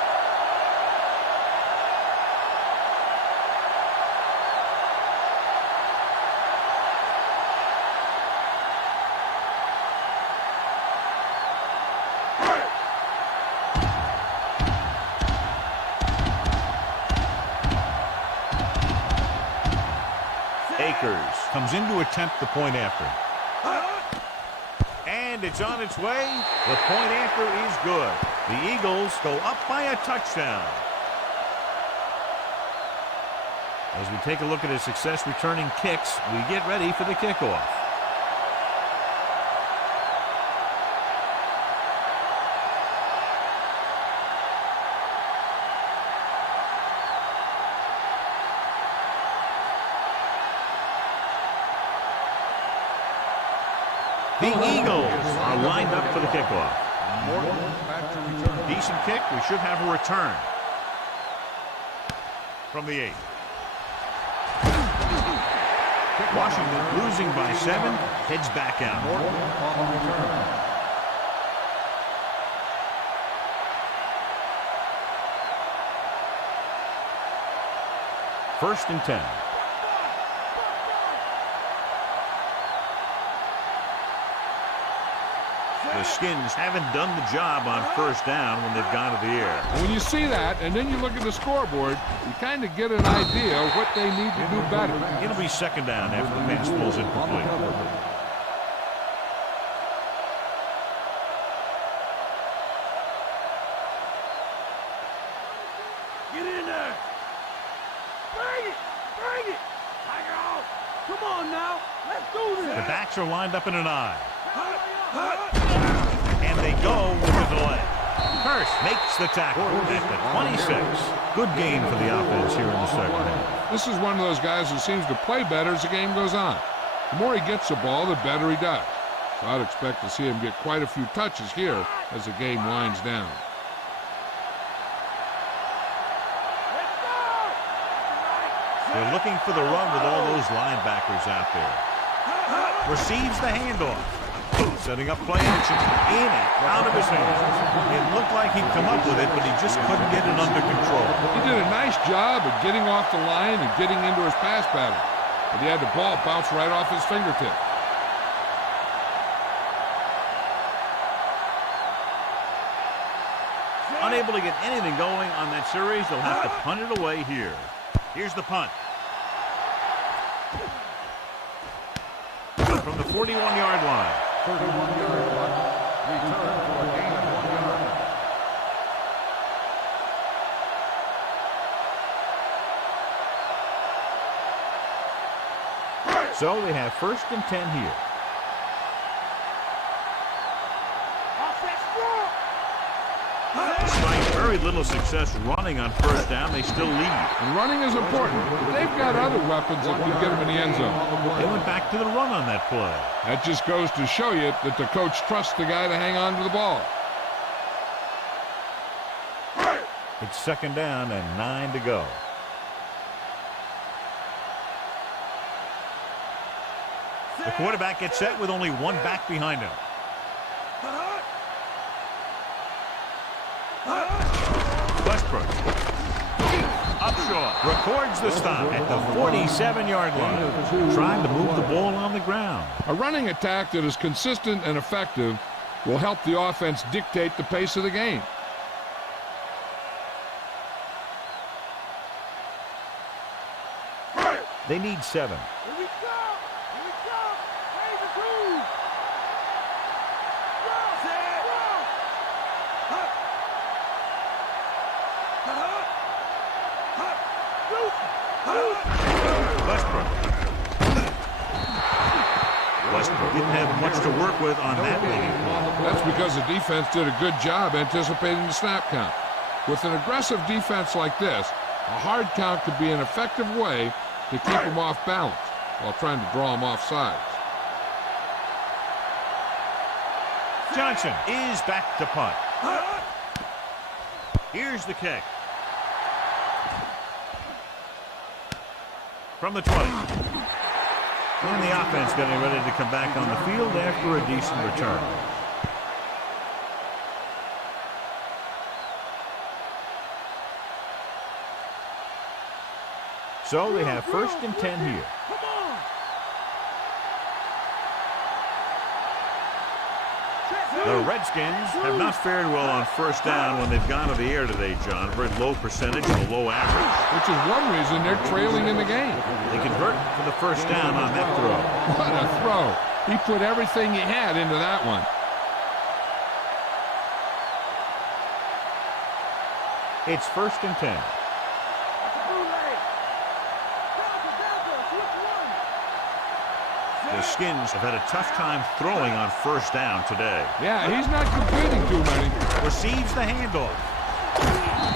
Comes in to attempt the point after. And it's on its way. The point after is good. The Eagles go up by a touchdown. As we take a look at his success returning kicks, we get ready for the kickoff. The Eagles are lined up for the kickoff. Decent kick. We should have a return from the 8. Washington losing by 7. Heads back out. First and 10. The Skins haven't done the job on 1st down when they've gone to the air. When you see that, and then you look at the scoreboard, you kind of get an idea of what they need to do better. It'll be 2nd down after the pass falls incomplete. Get in there. Bring it. Bring it. Tiger off. Come on now. Let's do this. The backs are lined up in an I. And they go with the delay. Hurst makes the tackle at the 26. Good gain for the offense here in the 2nd half. This is one of those guys who seems to play better as the game goes on. The more he gets the ball, the better he does. So I'd expect to see him get quite a few touches here as the game winds down. They're looking for the run with all those linebackers out there. Receives the handoff. Setting up play action. In and out of his hands. It looked like he'd come up with it, but he just couldn't get it under control. He did a nice job of getting off the line and getting into his pass pattern. But he had the ball bounce right off his fingertips. Unable to get anything going on that series, they'll have to punt it away here. Here's the punt. From the 41-yard line. 31-yard punt. Return for a gain of 1 yard. So they have 1st and 10 here. Despite very little success running on 1st down, they still lead. And running is important, but they've got other weapons that can get them in the end zone. They went back to the run on that play. That just goes to show you that the coach trusts the guy to hang on to the ball. It's 2nd down and 9 to go. The quarterback gets set with only one back behind him. Westbrook. Upshaw records the stop at the 47-yard line. Trying to move the ball on the ground. A running attack that is consistent and effective will help the offense dictate the pace of the game. They need 7. Here we go! Here we go! Raise the groove! Go! Set! Go! Hut! Westbrook didn't have much to work with on that one. That's because the defense did a good job anticipating the snap count. With an aggressive defense like this, a hard count could be an effective way to keep them off balance while trying to draw them off sides. Johnson is back to punt. Here's the kick. From the 20. And the offense getting ready to come back on the field after a decent return. So they have 1st and 10 here. The Redskins have not fared well on 1st down when they've gone to the air today, John. Very low percentage and a low average. Which is one reason they're trailing in the game. They convert for the 1st down on that throw. What a throw. He put everything he had into that one. It's 1st and 10. The Skins have had a tough time throwing on 1st down today. Yeah, he's not completing too many. Receives the handoff.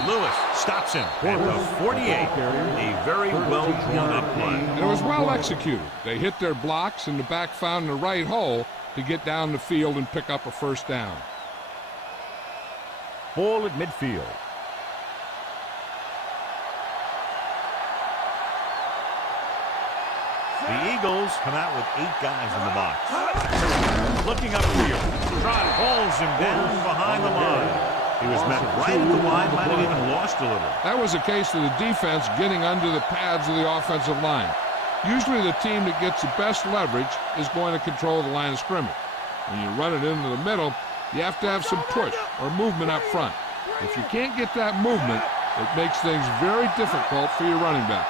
Lewis stops him at the 48. A very well drawn up play. And it was well executed. They hit their blocks and the back found the right hole to get down the field and pick up a 1st down. Ball at midfield. The Eagles come out with 8 guys in the box. Looking upfield. Trot hauls him down behind the line. He was met right at the line, might have even lost a little. That was a case of the defense getting under the pads of the offensive line. Usually the team that gets the best leverage is going to control the line of scrimmage. When you run it into the middle, you have to have some push or movement up front. If you can't get that movement, it makes things very difficult for your running back.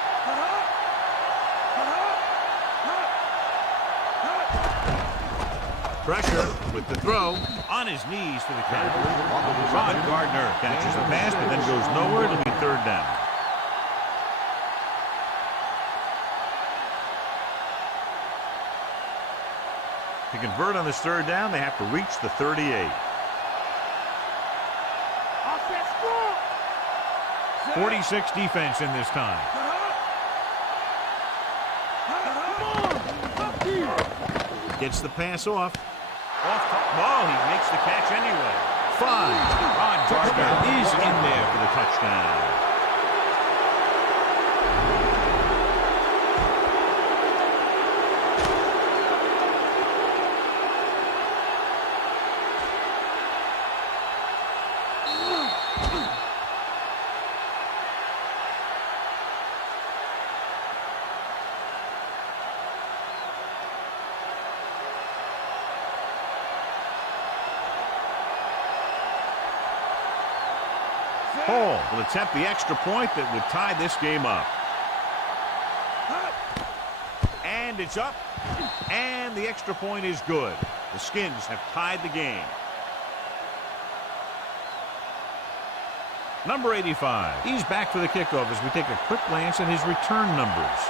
Pressure with the throw on his knees for the catch. Ron Gardner catches the pass, but then goes nowhere. It'll be 3rd down. To convert on this 3rd down, they have to reach the 38. 46 defense in this time. Gets the pass off. Oh, he makes the catch anyway. 5. Ron Gardner is in there for the touchdown. Hall will attempt the extra point that would tie this game up. And it's up. And the extra point is good. The Skins have tied the game. Number 85. He's back for the kickoff as we take a quick glance at his return numbers.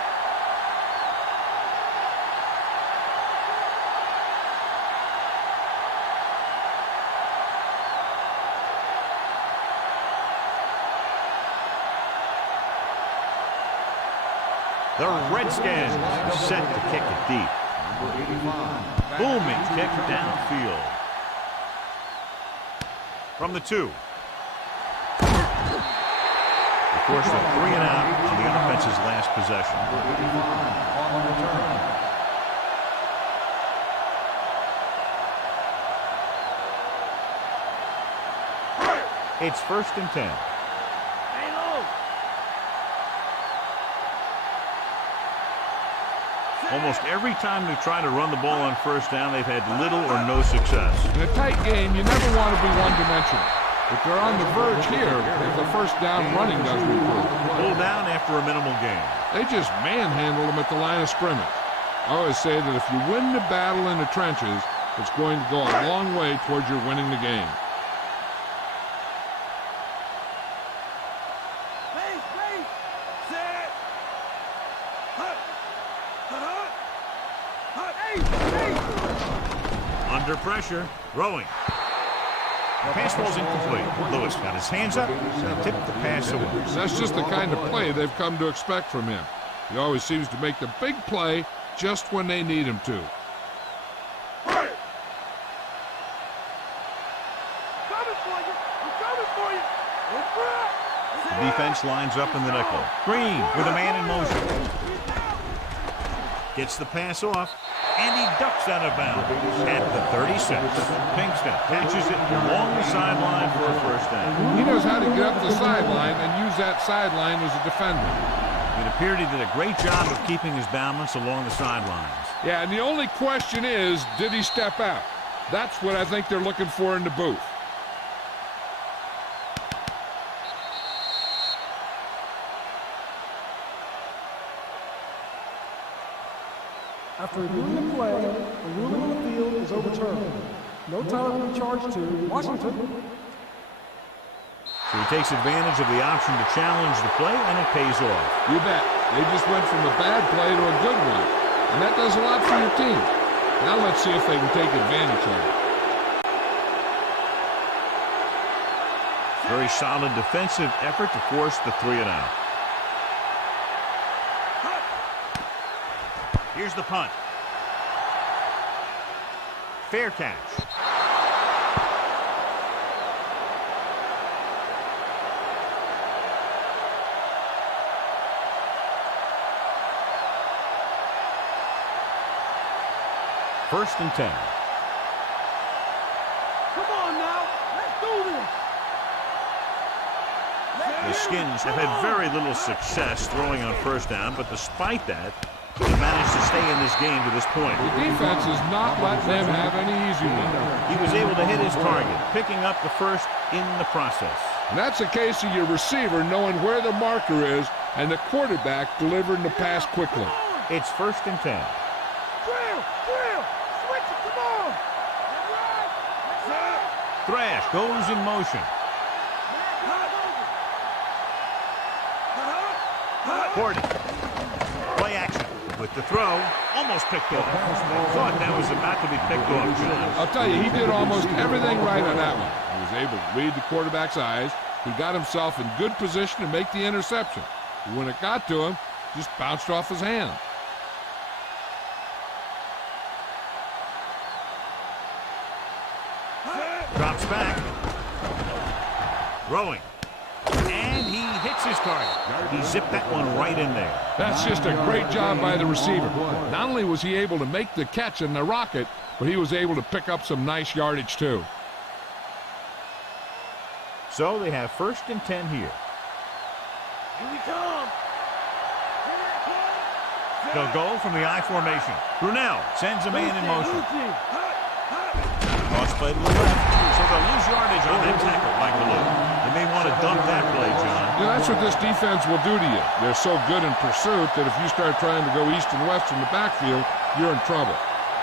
The Redskins set to kick it deep. Booming kick downfield. From the 2. Of course, a 3 and out on the offense's last possession. It's 1st and 10. Almost every time they try to run the ball on 1st down, they've had little or no success. In a tight game, you never want to be one-dimensional. If they're on the verge here, if the 1st down running doesn't improve. Pull down after a minimal gain. They just manhandle them at the line of scrimmage. I always say that if you win the battle in the trenches, it's going to go a long way towards your winning the game. Under pressure, throwing. The pass ball's incomplete. Lewis got his hands up and tipped the pass away. That's just the kind of play they've come to expect from him. He always seems to make the big play just when they need him to. The defense lines up in the nickel. Green with a man in motion. Gets the pass off. And he ducks out of bounds at the 36. Pinkston catches it along the sideline for a 1st down. He knows how to get up the sideline and use that sideline as a defender. It appeared he did a great job of keeping his balance along the sidelines. Yeah, and the only question is, did he step out? That's what I think they're looking for in the booth. After reviewing the play, the ruling on the field is overturned. No time will be charged to Washington. So he takes advantage of the option to challenge the play, and it pays off. You bet. They just went from a bad play to a good one. And that does a lot for your team. Now let's see if they can take advantage of it. Very solid defensive effort to force the 3 and out. Here's the punt. Fair catch. First and 10. Come on now. Let's do this. The Skins have had very little success throwing on 1st down, but despite that, they managed to stay in this game to this point. The defense is not letting them have any easy one. He was able to hit his target, picking up the 1st in the process. And that's a case of your receiver knowing where the marker is and the quarterback delivering the pass quickly. It's 1st and 10. Drill. Switch it. Come on. Thrash goes in motion. Gordon. Play action. With the throw, almost picked off. Thought that was about to be picked off, John. I'll tell you, he did almost everything right on that one. He was able to read the quarterback's eyes. He got himself in good position to make the interception. But when it got to him, just bounced off his hand. Drops back. Throwing. And he hits his target. He zipped that one right in there. That's just a great job by the receiver. Not only was he able to make the catch in the rocket, but he was able to pick up some nice yardage too. So they have 1st and 10 here. Here we come. They'll go from the I formation. Brunell sends a man in motion. Cross play to the left, so they'll lose yardage on that tackle by Malou. They may want want to dump that play, John. Yeah, that's what this defense will do to you. They're so good in pursuit that if you start trying to go east and west in the backfield, you're in trouble.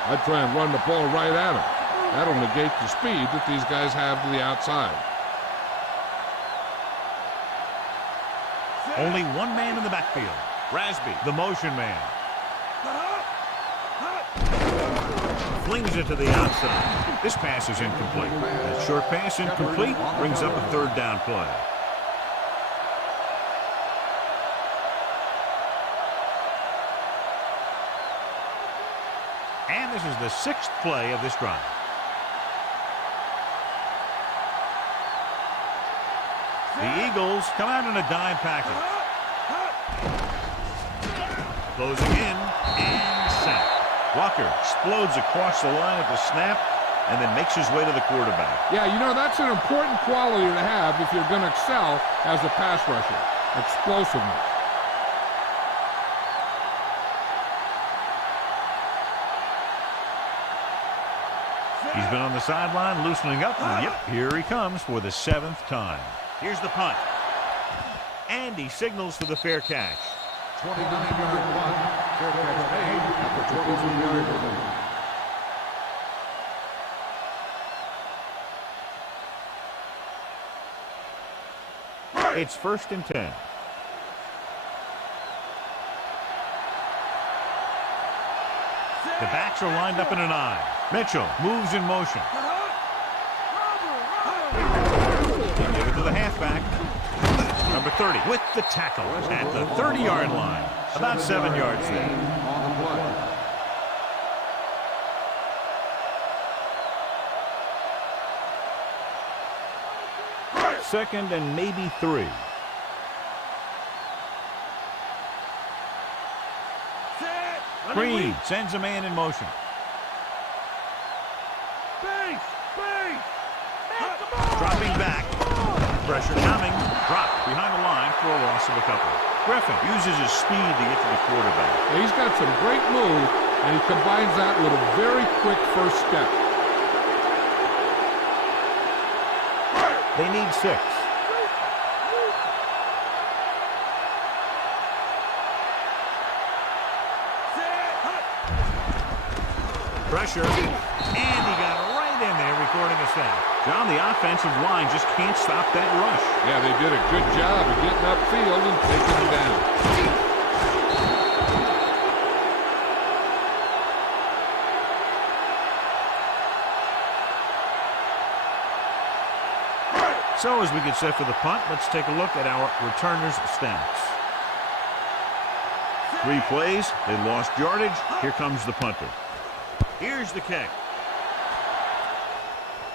I'd try and run the ball right at them. That'll negate the speed that these guys have to the outside. Only one man in the backfield. Rasby, the motion man. Flings it to the outside. This pass is incomplete. That short pass incomplete brings up a third down play. And this is the 6th play of this drive. The Eagles come out in a dime package. Closing in and sacked. Walker explodes across the line at the snap and then makes his way to the quarterback. Yeah, you know, that's an important quality to have if you're going to excel as a pass rusher. Explosiveness. He's been on the sideline loosening up, and yep, here he comes for the 7th time. Here's the punt. And he signals for the fair catch. 29-yard punt. Fair catch made at the 22-yard line. It's 1st and 10. The backs are lined up in an I. Mitchell moves in motion. Give it to the halfback. Number 30 with the tackle at the 30-yard line. About 7 yards there. On the play. 2nd and maybe 3. Green sends a man in motion. Dropping back. Pressure coming. Dropped behind the line for a loss of a couple. Griffin uses his speed to get to the quarterback. Yeah, he's got some great move, and he combines that with a very quick first step. They need 6. Pressure, and he got right in there recording a sack. John, the offensive line just can't stop that rush. Yeah, they did a good job of getting upfield and taking him down. So as we get set for the punt, let's take a look at our returners' stats. 3 plays, they lost yardage. Here comes the punter. Here's the kick.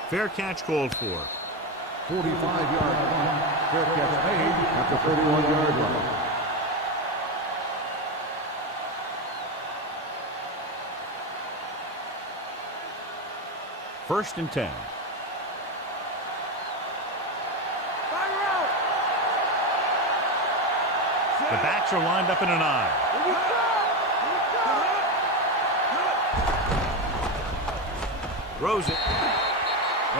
Fair catch called for. 45-yard punt. Fair catch made at the 31-yard line. First and 10. The backs are lined up in an I. Throws it.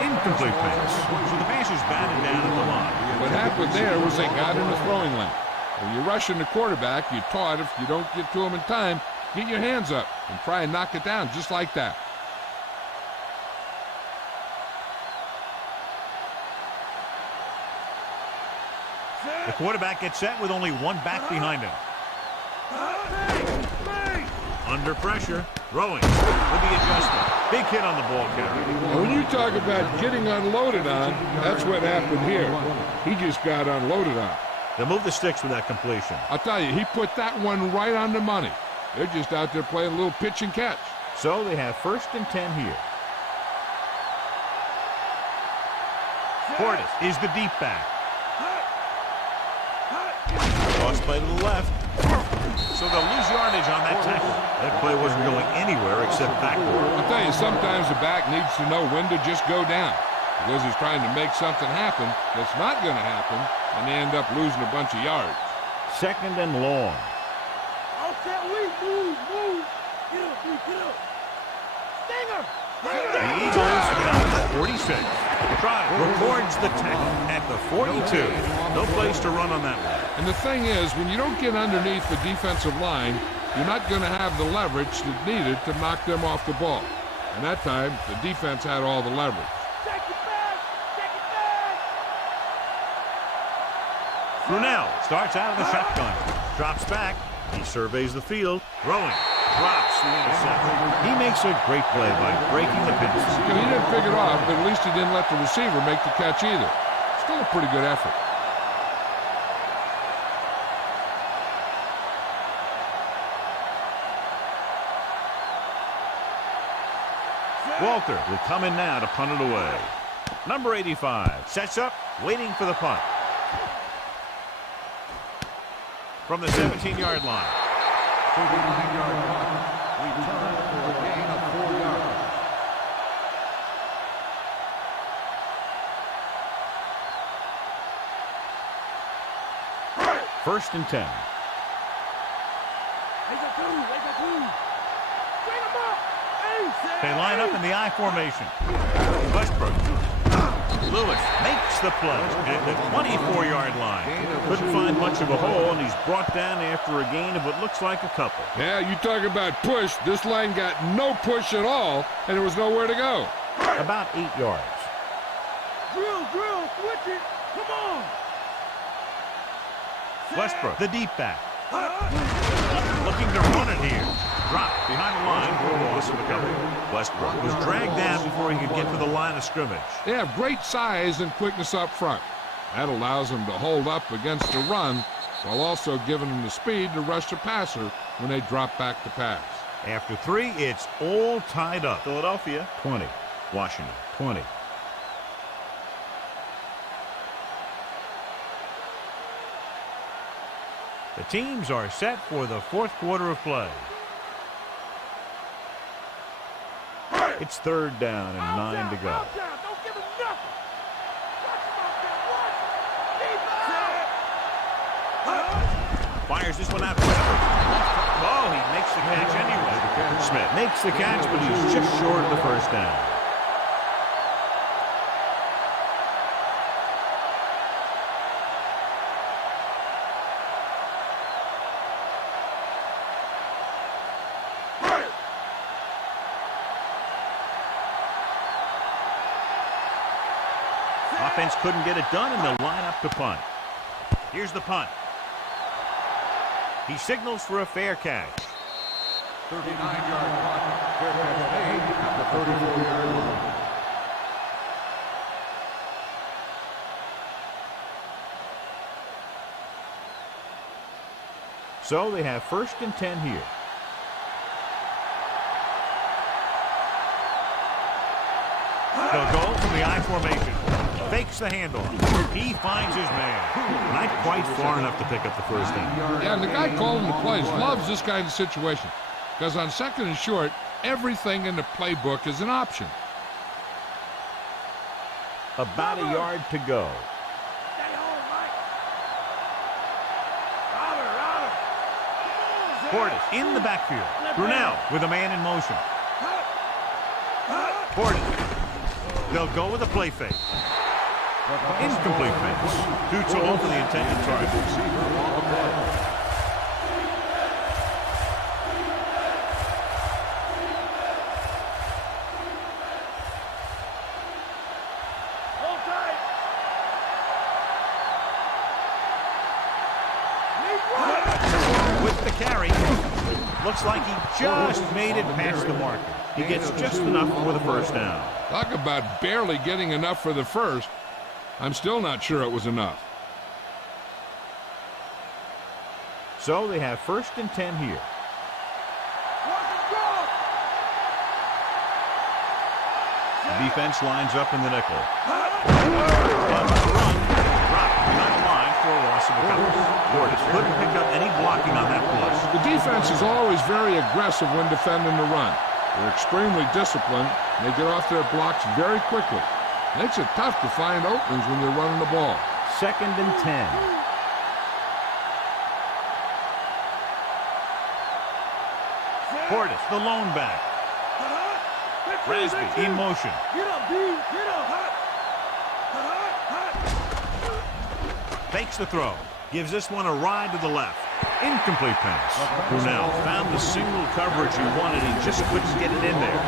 Incomplete pass. So the pass is batted down at the line. What happened there was they got in the throwing lane. When you're rushing the quarterback, you're taught if you don't get to him in time, get your hands up and try and knock it down just like that. The quarterback gets set with only one back behind him. Under pressure, throwing with the adjustment. Big hit on the ball carrier. And when you talk about getting unloaded on, that's what happened here. He just got unloaded on. They'll move the sticks with that completion. I'll tell you, he put that one right on the money. They're just out there playing a little pitch and catch. So they have 1st and 10 here. Portis is the deep back. Toss play to the left. So they'll lose yardage on that tackle. That play wasn't going anywhere except backward. I'll tell you, sometimes the back needs to know when to just go down because he's trying to make something happen that's not going to happen, and they end up losing a bunch of yards. 2nd and long. Move. Get up. The Eagles get out to 46. Trotted records the tackle at the 42. No place to run on that one. And the thing is, when you don't get underneath the defensive line, you're not going to have the leverage that's needed to knock them off the ball. And that time, the defense had all the leverage. Take it back! Take it back! Brunell starts out of the shotgun. Drops back. He surveys the field. Throwing. Drops the interception. He makes a great play by breaking the pins. You know, he didn't pick it off, but at least he didn't let the receiver make the catch either. Still a pretty good effort. Walter will come in now to punt it away. Number 85 sets up, waiting for the punt. From the 17-yard line. 39-yard punt. Return for a gain of 4 yards. First and 10. They line up in the I formation. Westbrook. Lewis makes the play at the 24-yard line. Couldn't find much of a hole, and he's brought down after a gain of what looks like a couple. Yeah, you talk about push. This line got no push at all, and there was nowhere to go. About 8 yards. Drill, switch it. Come on. Westbrook, the deep back. Looking to run it here. Dropped behind the line for a loss of a couple. Westbrook was dragged down before he could get to the line of scrimmage. They have great size and quickness up front. That allows them to hold up against the run while also giving them the speed to rush the passer when they drop back to pass. After 3, it's all tied up. Philadelphia 20, Washington 20. The teams are set for the fourth quarter of play. It's third down and 9 to go. Don't give him nothing. Fires this one out. Oh, he makes the catch anyway. Smith makes the catch, but he's just short of the first down. Offense couldn't get it done, and they'll line up to punt. Here's the punt. He signals for a fair catch. 39-yard punt. Fair catch made at the 34-yard line. So they have first and 10 here. They'll go from the I formation. Fakes the handoff. He finds his man. Not quite far enough to pick up the first down. Yeah, and the guy calling the plays loves this kind of situation because on second and short, everything in the playbook is an option. About a yard to go. Stay home, Mike. Portis in the backfield. Brunell with a man in motion. Portis. They'll go with a play fake. Incomplete pass. Too tall for the intended target. Hold tight. With the carry. Looks like he just made it past the marker. He gets just enough for the first down. Talk about barely getting enough for the first. I'm still not sure it was enough. So they have first and 10 here. The defense lines up in the nickel. On the run, dropped behind the line for a loss of a couple. Portis couldn't pick up any blocking on that push. The defense is always very aggressive when defending the run. They're extremely disciplined. They get off their blocks very quickly. Makes it tough to find openings when they're running the ball. Second and 10. Portis, the lone back. Rasby in motion. Get up, D. Get up. Fakes the throw. Gives this one a ride to the left. Incomplete pass. Brunel found the single coverage he wanted. He just couldn't get it in there.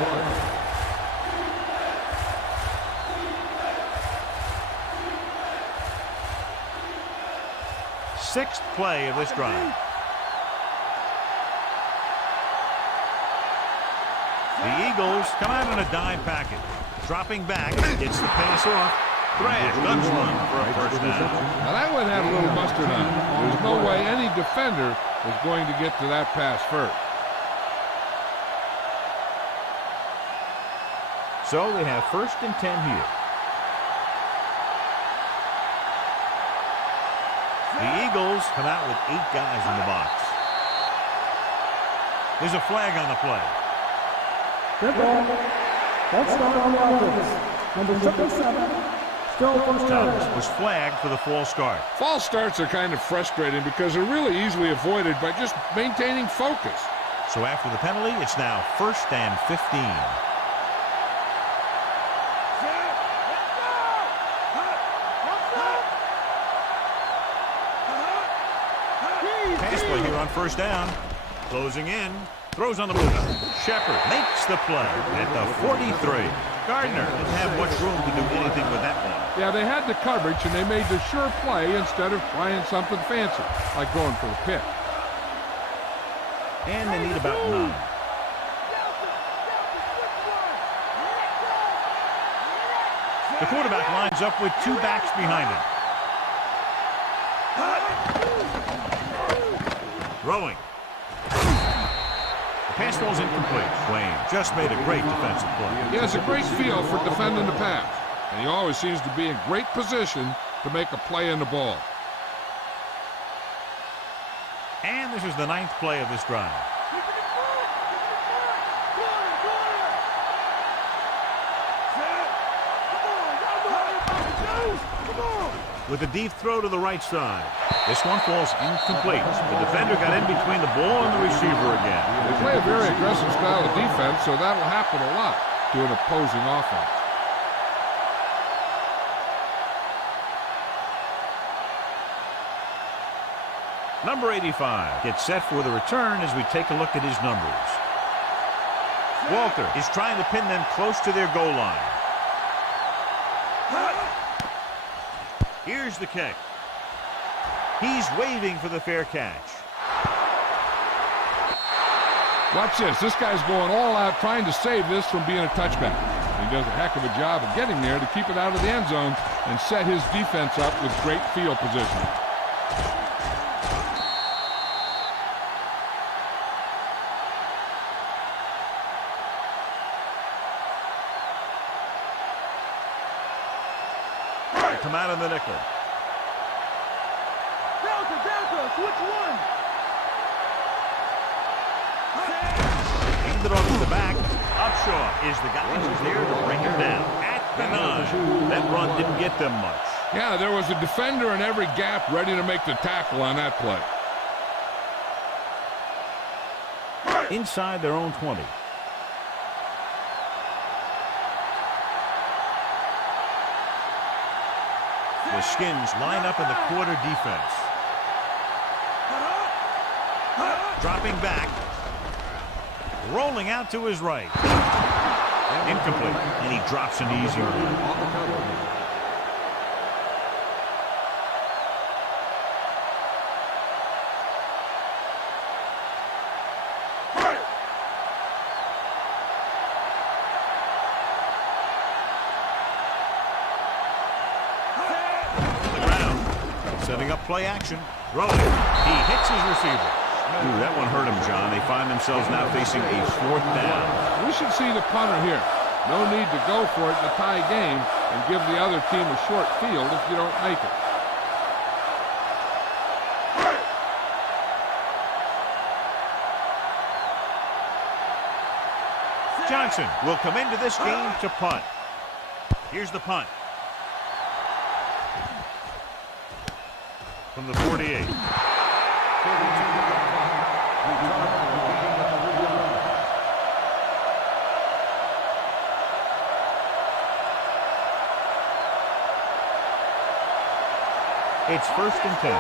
Sixth play of this drive. The Eagles come out in a dime package. Dropping back, gets the pass off. Thrash, guns one for a first down. Now that one had a little mustard on it. There's no way any defender is going to get to that pass first. So they have 1st and 10 here. The Eagles come out with 8 guys in the box. There's a flag on the play. Good ball. False start on the offense. Number 77. Still first down. Thomas was flagged for the false start. False starts are kind of frustrating because they're really easily avoided by just maintaining focus. So after the penalty, it's now 1st and 15. Pass play here on 1st down. Closing in. Throws on the move. Shepard makes the play at the 43. Gardner didn't have much room to do anything with that one. Yeah, they had the coverage and they made the sure play instead of trying something fancy, like going for the pick. And they need about 9. The quarterback lines up with 2 backs behind him. Throwing. The pass falls incomplete. Wayne just made a great defensive play. He has a great feel for defending the pass, and he always seems to be in great position to make a play in the ball. And this is the 9th play of this drive. With a deep throw to the right side. This one falls incomplete. The defender got in between the ball and the receiver again. They play a very aggressive style of defense, so that'll happen a lot to an opposing offense. Number 85 gets set for the return as we take a look at his numbers. Walter is trying to pin them close to their goal line. Here's the kick. He's waving for the fair catch. Watch this. This guy's going all out trying to save this from being a touchback. He does a heck of a job of getting there to keep it out of the end zone and set his defense up with great field position. Come out in the nickel. Delta, switch one. Hand it off to the back. Upshaw is the guy who's there to bring him down. At the 9. That run didn't get them much. Yeah, there was a defender in every gap ready to make the tackle on that play. Inside their own 20. The Skins line up in the quarter defense. Dropping back. Rolling out to his right. Incomplete. And he drops an easy one. Setting up play action. Throwing. He hits his receiver. Ooh, that one hurt him, John. They find themselves now facing a 4th down. We should see the punter here. No need to go for it in a tie game and give the other team a short field if you don't make it. Johnson will come into this game to punt. Here's the punt. From the 48. It's 1st and 10.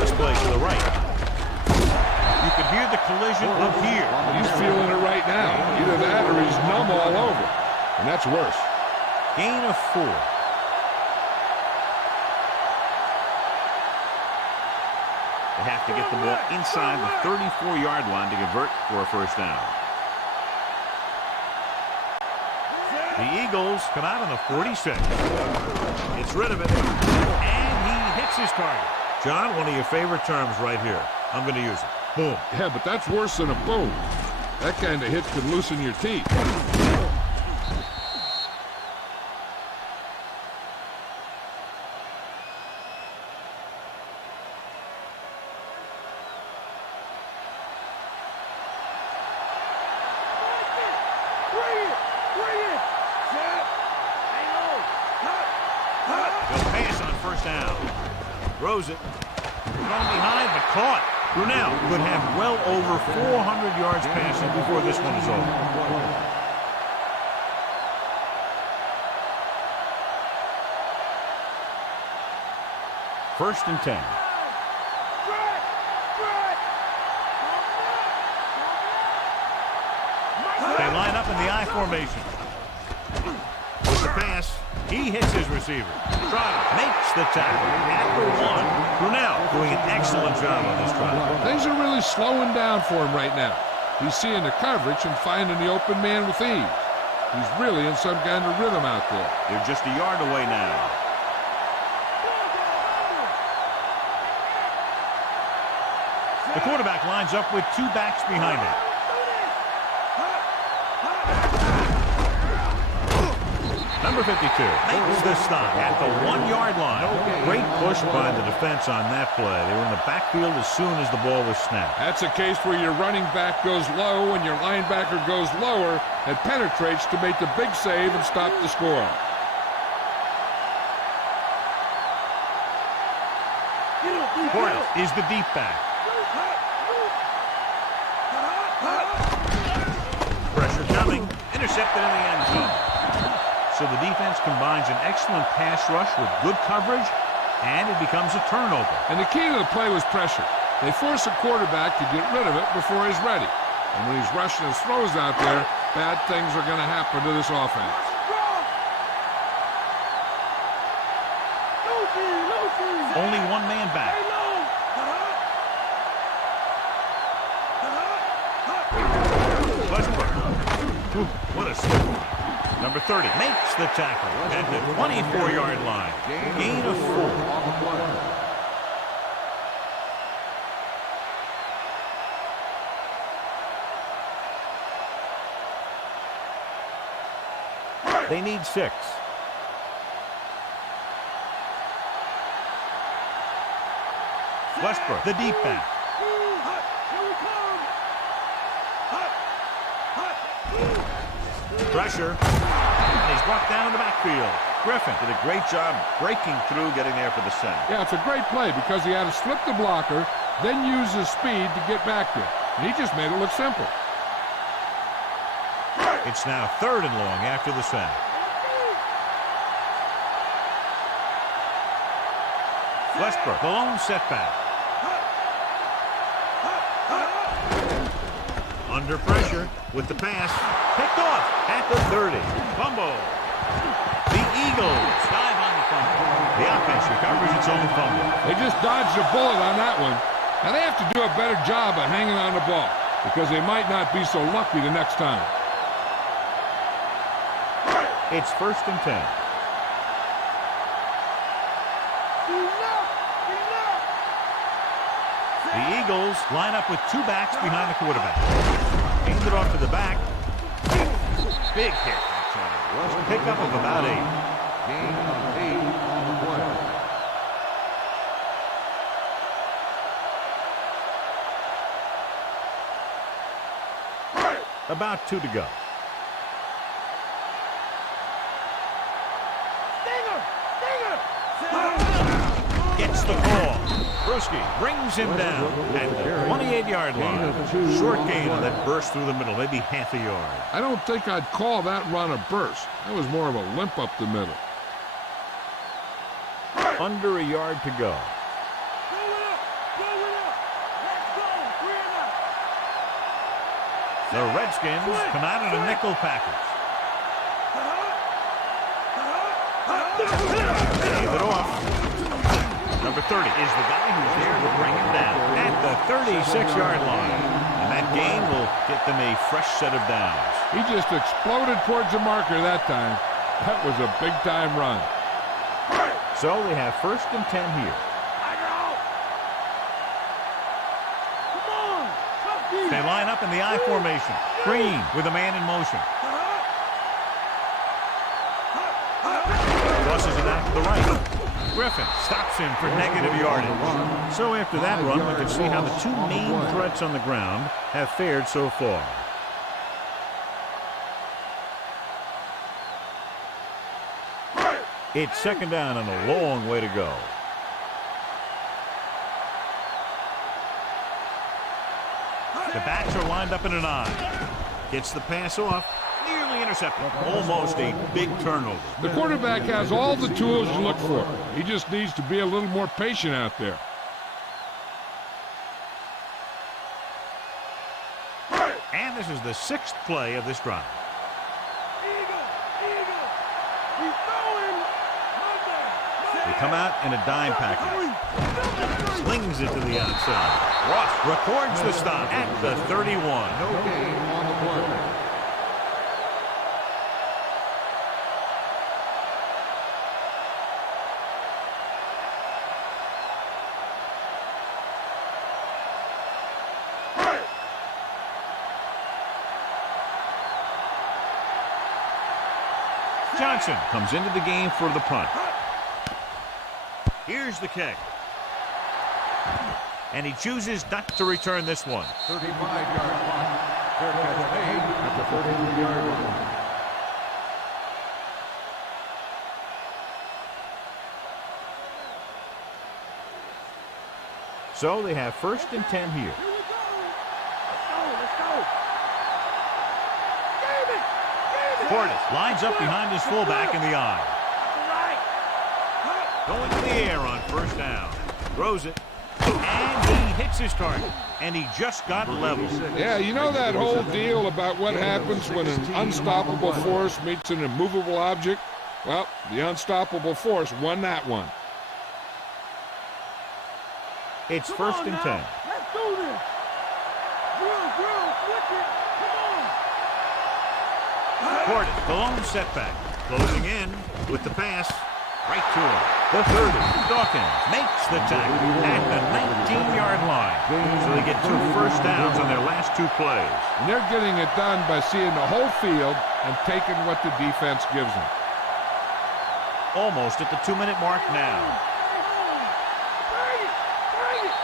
First play to the right. You can hear the collision up here. He's feeling it right now. Either that or he's numb all over. And that's worse. Gain of 4. They have to get the ball inside the 34-yard line to convert for a first down. The Eagles come out on the 46. Gets rid of it. And he hits his target. John, one of your favorite terms right here. I'm going to use it. Boom. Yeah, but that's worse than a boom. That kind of hit could loosen your teeth. They'll pass on first down. Throws it. Thrown behind, but caught. Brunel could have well over 400 yards passing before this one is over. First and 10. They line up in the I formation. With the pass, he hits his receiver. Trotter makes the tackle at the 1. Brunel doing an excellent job on this drive. Things are really slowing down for him right now. He's seeing the coverage and finding the open man with ease. He's really in some kind of rhythm out there. They're just a yard away now. The quarterback lines up with 2 backs behind him. Number 52 makes the stop at the 1-yard line. Great push by the defense on that play. They were in the backfield as soon as the ball was snapped. That's a case where your running back goes low and your linebacker goes lower and penetrates to make the big save and stop the score. Portis is the deep back. Pressure coming. Intercepted in the end zone. So the defense combines an excellent pass rush with good coverage, and it becomes a turnover. And the key to the play was pressure. They force a quarterback to get rid of it before he's ready. And when he's rushing his throws out there, bad things are going to happen to this offense. Only 1 man back. Westbrook. What a slip. Number 30 makes the tackle at the 24-yard line. Gain of 4. They need 6. Westbrook, the deep back. Pressure. And he's brought down in the backfield. Griffin did a great job breaking through, getting there for the sack. Yeah, it's a great play because he had to slip the blocker, then use his speed to get back there. And he just made it look simple. It's now 3rd and long after the sack. Westbrook, the lone setback. Under pressure with the pass. Picked off at the 30. Fumble. The Eagles dive on the fumble. The offense recovers its own fumble. They just dodged a bullet on that one. Now they have to do a better job of hanging on the ball because they might not be so lucky the next time. It's 1st and 10. The Eagles line up with 2 backs behind the quarterback. Hand it off to the back. Big hit that time. Pickup of about 8. Gain of 8 on the play. About 2 to go. Gets That's the call. Bruschi brings him down at the 28-yard line. Short gain on that burst through the middle, maybe half a yard. I don't think I'd call that run a burst. That was more of a limp up the middle. Under a yard to go. The Redskins come out in a nickel package. Leave it off. Number 30 is the guy who's there to bring him down at the 36-yard line. And that gain will get them a fresh set of downs. He just exploded towards the marker that time. That was a big-time run. So they have 1st and 10 here. They line up in the I formation. Green with a man in motion. Crosses it out to the right. Griffin stops him for negative yardage. So after that run, we can see how the two main threats on the ground have fared so far. It's 2nd down and a long way to go. The backs are lined up in an I. Gets the pass off. Nearly intercepted. Almost a big turnover. The quarterback has all the tools you look for. He just needs to be a little more patient out there. And this is the 6th play of this drive. They come out in a dime package. Slings it to the outside. Ross records the stop at the 31. No gain on the play. Johnson comes into the game for the punt. Here's the kick. And he chooses not to return this one. 35-yard punt. Fair catch made at the 33-yard line. So they have 1st and 10 here. Portis lines up behind his fullback in the I. Going to the air on 1st down. Throws it. And he hits his target. And he just got level. Yeah, you know that whole deal about what happens when an unstoppable force meets an immovable object? Well, the unstoppable force won that one. It's 1st and 10. Let's do this. Drill, switch it. Come on. Portis, the lone setback. Closing in with the pass. Right to him. The 30. Dawkins makes the tackle at the 19-yard line. So they get 2 first downs on their last 2 plays. And they're getting it done by seeing the whole field and taking what the defense gives them. Almost at the 2-minute mark now. Bring it.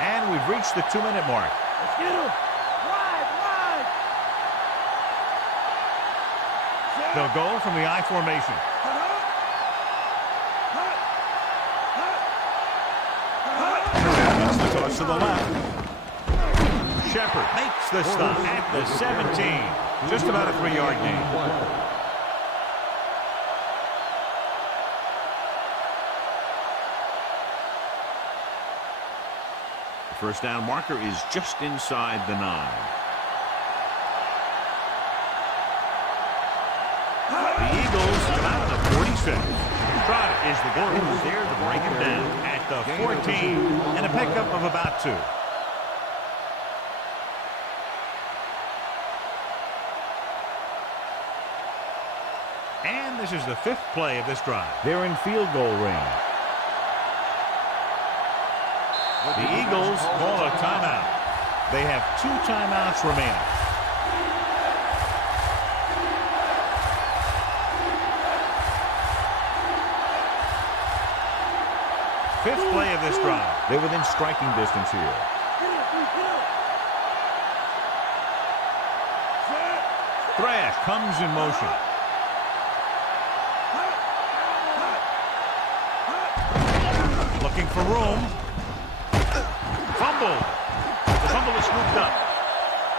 And we've reached the 2-minute mark. Let's get him. Wide. They'll go from the I formation. It's the toss to the left. Shepard makes the stop at the 17. Just about a 3-yard gain. First down marker is just inside the 9. The Eagles come out of the 46. Trotter is the guy who's there to bring him down at the 14 and a pickup of about 2. And this is the 5th play of this drive. They're in field goal range. The Eagles call a timeout. They have 2 timeouts remaining. fifth play of this drive. They're within striking distance here. Thrash comes in motion. Looking for room. Fumble. The fumble is scooped up.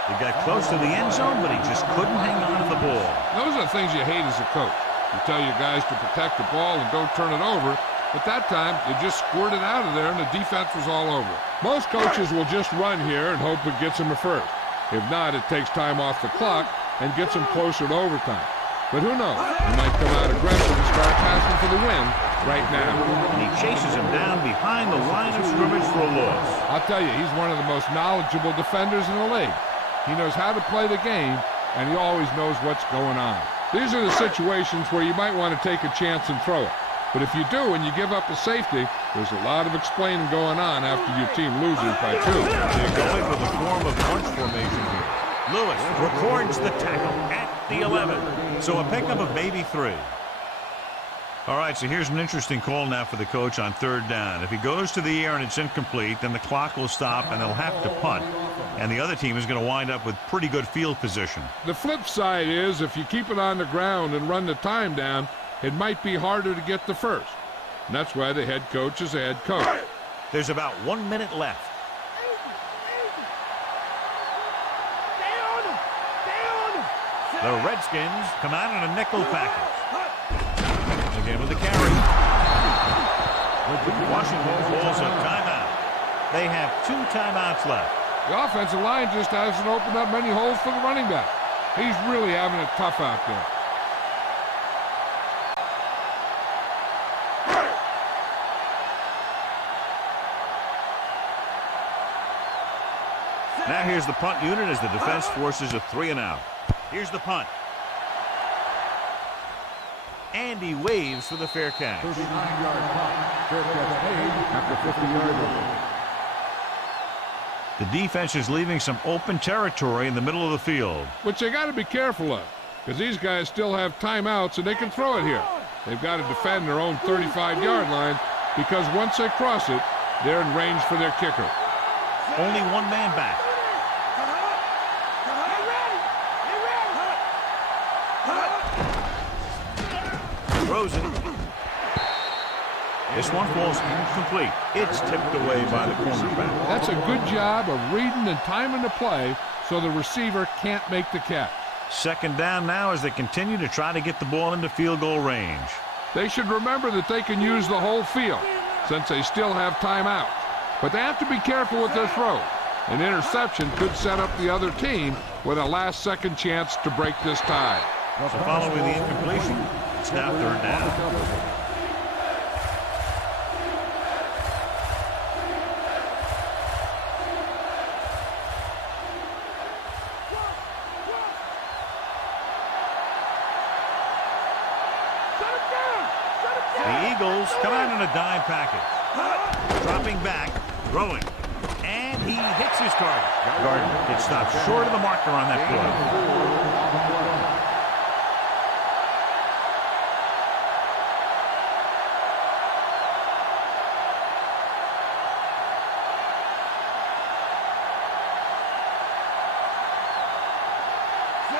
He got close to the end zone, but he just couldn't hang on to the ball. Those are the things you hate as a coach. You tell your guys to protect the ball and don't turn it over. But that time, you just squirted out of there and the defense was all over. Most coaches will just run here and hope it gets them a first. If not, it takes time off the clock and gets them closer to overtime. But who knows? He might come out aggressive and start passing for the win right now. And he chases him down behind the line of scrimmage for a loss. I'll tell you, he's one of the most knowledgeable defenders in the league. He knows how to play the game, and he always knows what's going on. These are the situations where you might want to take a chance and throw it. But if you do and you give up a safety, there's a lot of explaining going on after your team loses by 2. They're going with a form of bunch formation here. Lewis records the tackle at the 11. So a pickup of maybe 3. All right, so here's an interesting call now for the coach on third down. If he goes to the air and it's incomplete, then the clock will stop and they'll have to punt. And the other team is going to wind up with pretty good field position. The flip side is if you keep it on the ground and run the time down, it might be harder to get the first. And that's why the head coach is a head coach. There's about 1 minute left. The Redskins come out in a nickel package. Again with the carry. Washington calls a timeout. They have 2 timeouts left. The offensive line just hasn't opened up many holes for the running back. He's really having it tough out there. Now here's the punt unit as the defense forces a 3 and out. Here's the punt. And he waves for the fair catch. 39-yard punt. Fair catch made after 50-yard line. The defense is leaving some open territory in the middle of the field. Which they got to be careful of, because these guys still have timeouts and they can throw it here. They've got to defend their own 35-yard line, because once they cross it, they're in range for their kicker. Only 1 man back. Throws it. This one falls incomplete. It's tipped away by the cornerback. That's a good job of reading and timing the play so the receiver can't make the catch. Second down now as they continue to try to get the ball into field goal range. They should remember that they can use the whole field since they still have timeouts. But they have to be careful with their throws. An interception could set up the other team with a last-second chance to break this tie. So following the incompletion, it's now third down. The Eagles come out in a dime package. Dropping back, throwing, and he hits his target. Gardner gets stopped short of the marker on that play.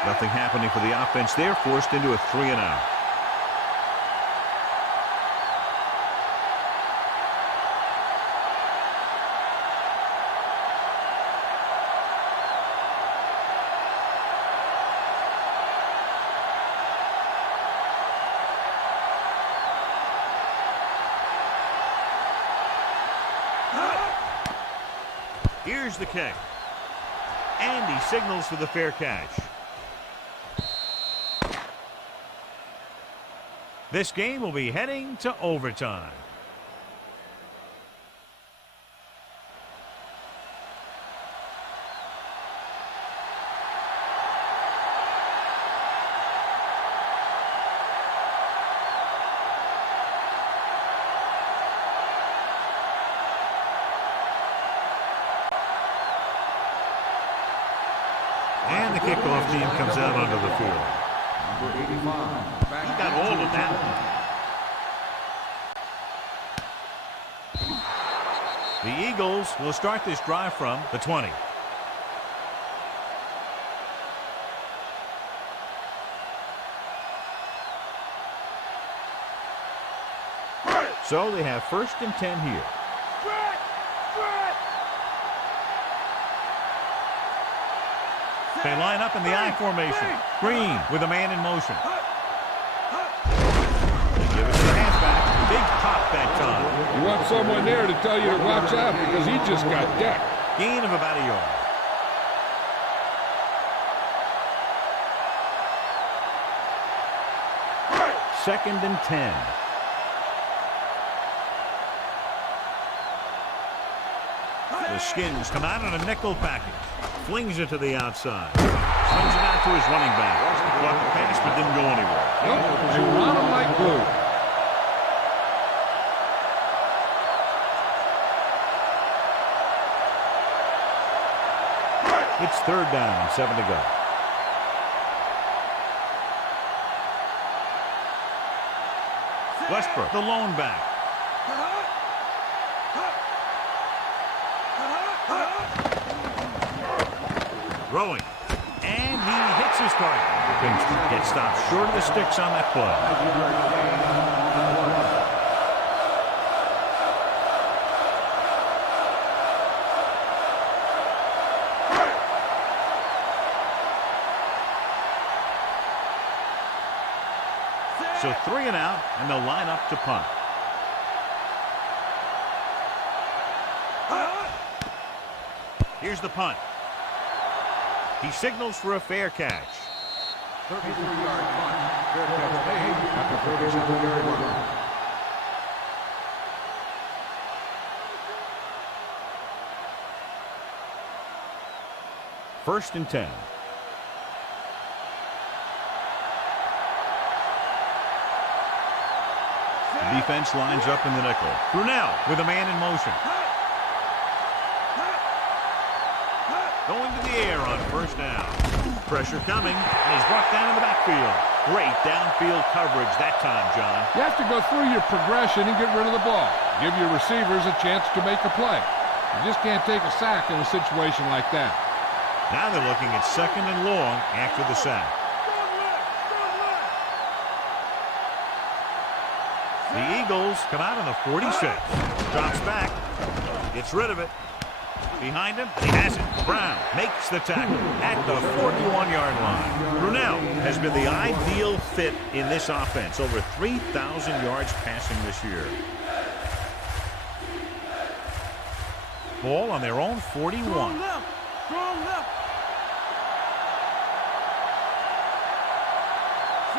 Nothing happening for the offense there, forced into a 3 and out. Here's the kick. And he signals for the fair catch. This game will be heading to overtime. And the kickoff team comes out onto the field. Number 85. He got all of that. The Eagles will start this drive from the 20. So they have 1st and 10 here. They line up in the I formation. Green with a man in motion. They give it to the halfback. Big pop that time. You want someone there to tell you to watch out because he just got decked. Gain of about a yard. Second and 10. The Skins come out on a nickel package. Flings it to the outside. Swings it out to his running back. Caught the pass but didn't go anywhere. Nope, they run him like glue. It's 3rd down, 7 to go. Westbrook, the lone back. Throwing. And he hits his target. Gets stopped short of the sticks on that play. So 3 and out, and they'll line up to punt. Here's the punt. He signals for a fair catch. 33-yard punt. Fair catch made at the 37-yard line. First and 10. The defense lines up in the nickel. Brunell with a man in motion. Going to the air on 1st down. Pressure coming, and he's brought down in the backfield. Great downfield coverage that time, John. You have to go through your progression and get rid of the ball. Give your receivers a chance to make a play. You just can't take a sack in a situation like that. Now they're looking at 2nd and long after the sack. The Eagles come out on the 46. Drops back. Gets rid of it. Behind him, and he has it. Brown makes the tackle at the 41-yard line. Brunell has been the ideal fit in this offense. Over 3,000 yards passing this year. Ball on their own 41. Strong left.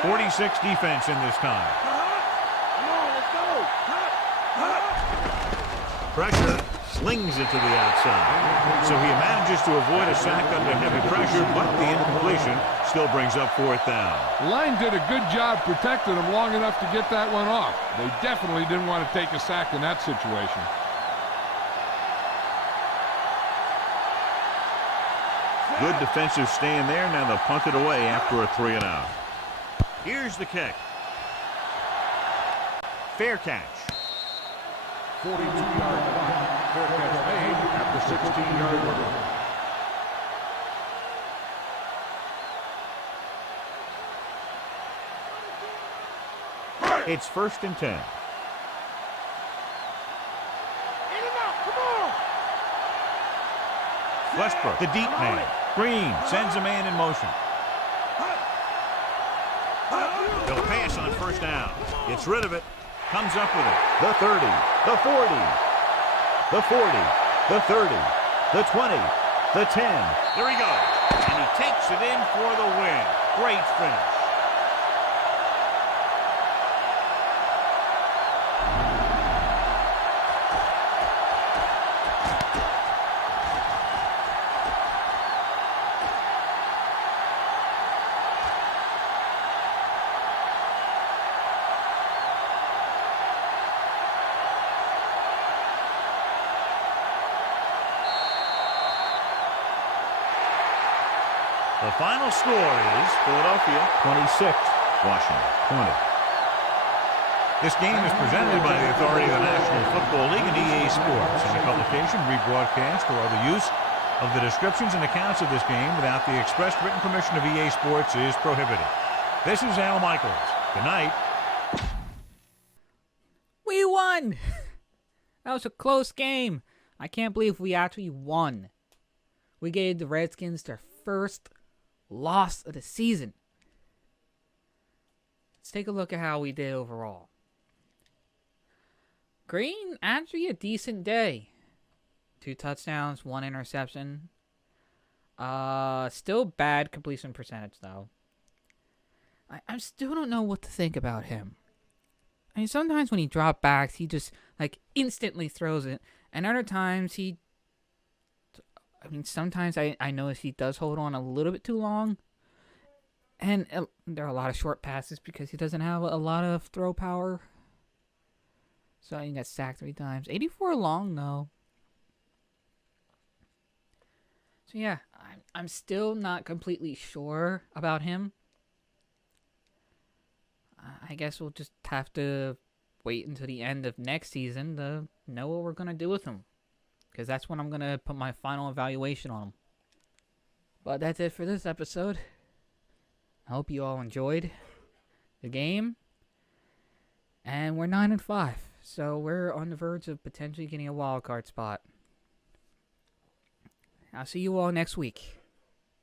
46 defense in this time. Come on, let's go. Pressure. Slings it to the outside. So he manages to avoid a sack under heavy pressure, but the incompletion still brings up 4th down. The line did a good job protecting him long enough to get that one off. They definitely didn't want to take a sack in that situation. Good defensive stand there. Now they'll punt it away after a 3 and out. Here's the kick. Fair catch. 42-yard punt. Fair catch made at the 16-yard line. It's 1st and 10. In and out, come on. Westbrook, the deep man. Green sends a man in motion. They'll pass on 1st down. Gets rid of it. Comes up with it. The 30, the 40, the 40, the 30, the 20, the 10. There he goes. And he takes it in for the win. Great finish. The final score is Philadelphia 26, Washington 20. This game is presented by the authority of the National Football League and EA Sports. Any publication, rebroadcast, or other use of the descriptions and accounts of this game without the express written permission of EA Sports is prohibited. This is Al Michaels. Good night. We won! That was a close game. I can't believe we actually won. We gave the Redskins their first loss of the season. Let's take a look at how we did overall. Green, actually a decent day. 2 touchdowns, 1 interception. Still bad completion percentage, though. I still don't know what to think about him. I mean, sometimes when he drop backs, he just, instantly throws it. And other times, sometimes I notice he does hold on a little bit too long. And there are a lot of short passes because he doesn't have a lot of throw power. So he got sacked 3 times. 84 long, though. So yeah, I'm still not completely sure about him. I guess we'll just have to wait until the end of next season to know what we're going to do with him. Because that's when I'm going to put my final evaluation on him. But that's it for this episode. I hope you all enjoyed the game. And we're 9-5. So we're on the verge of potentially getting a wild card spot. I'll see you all next week.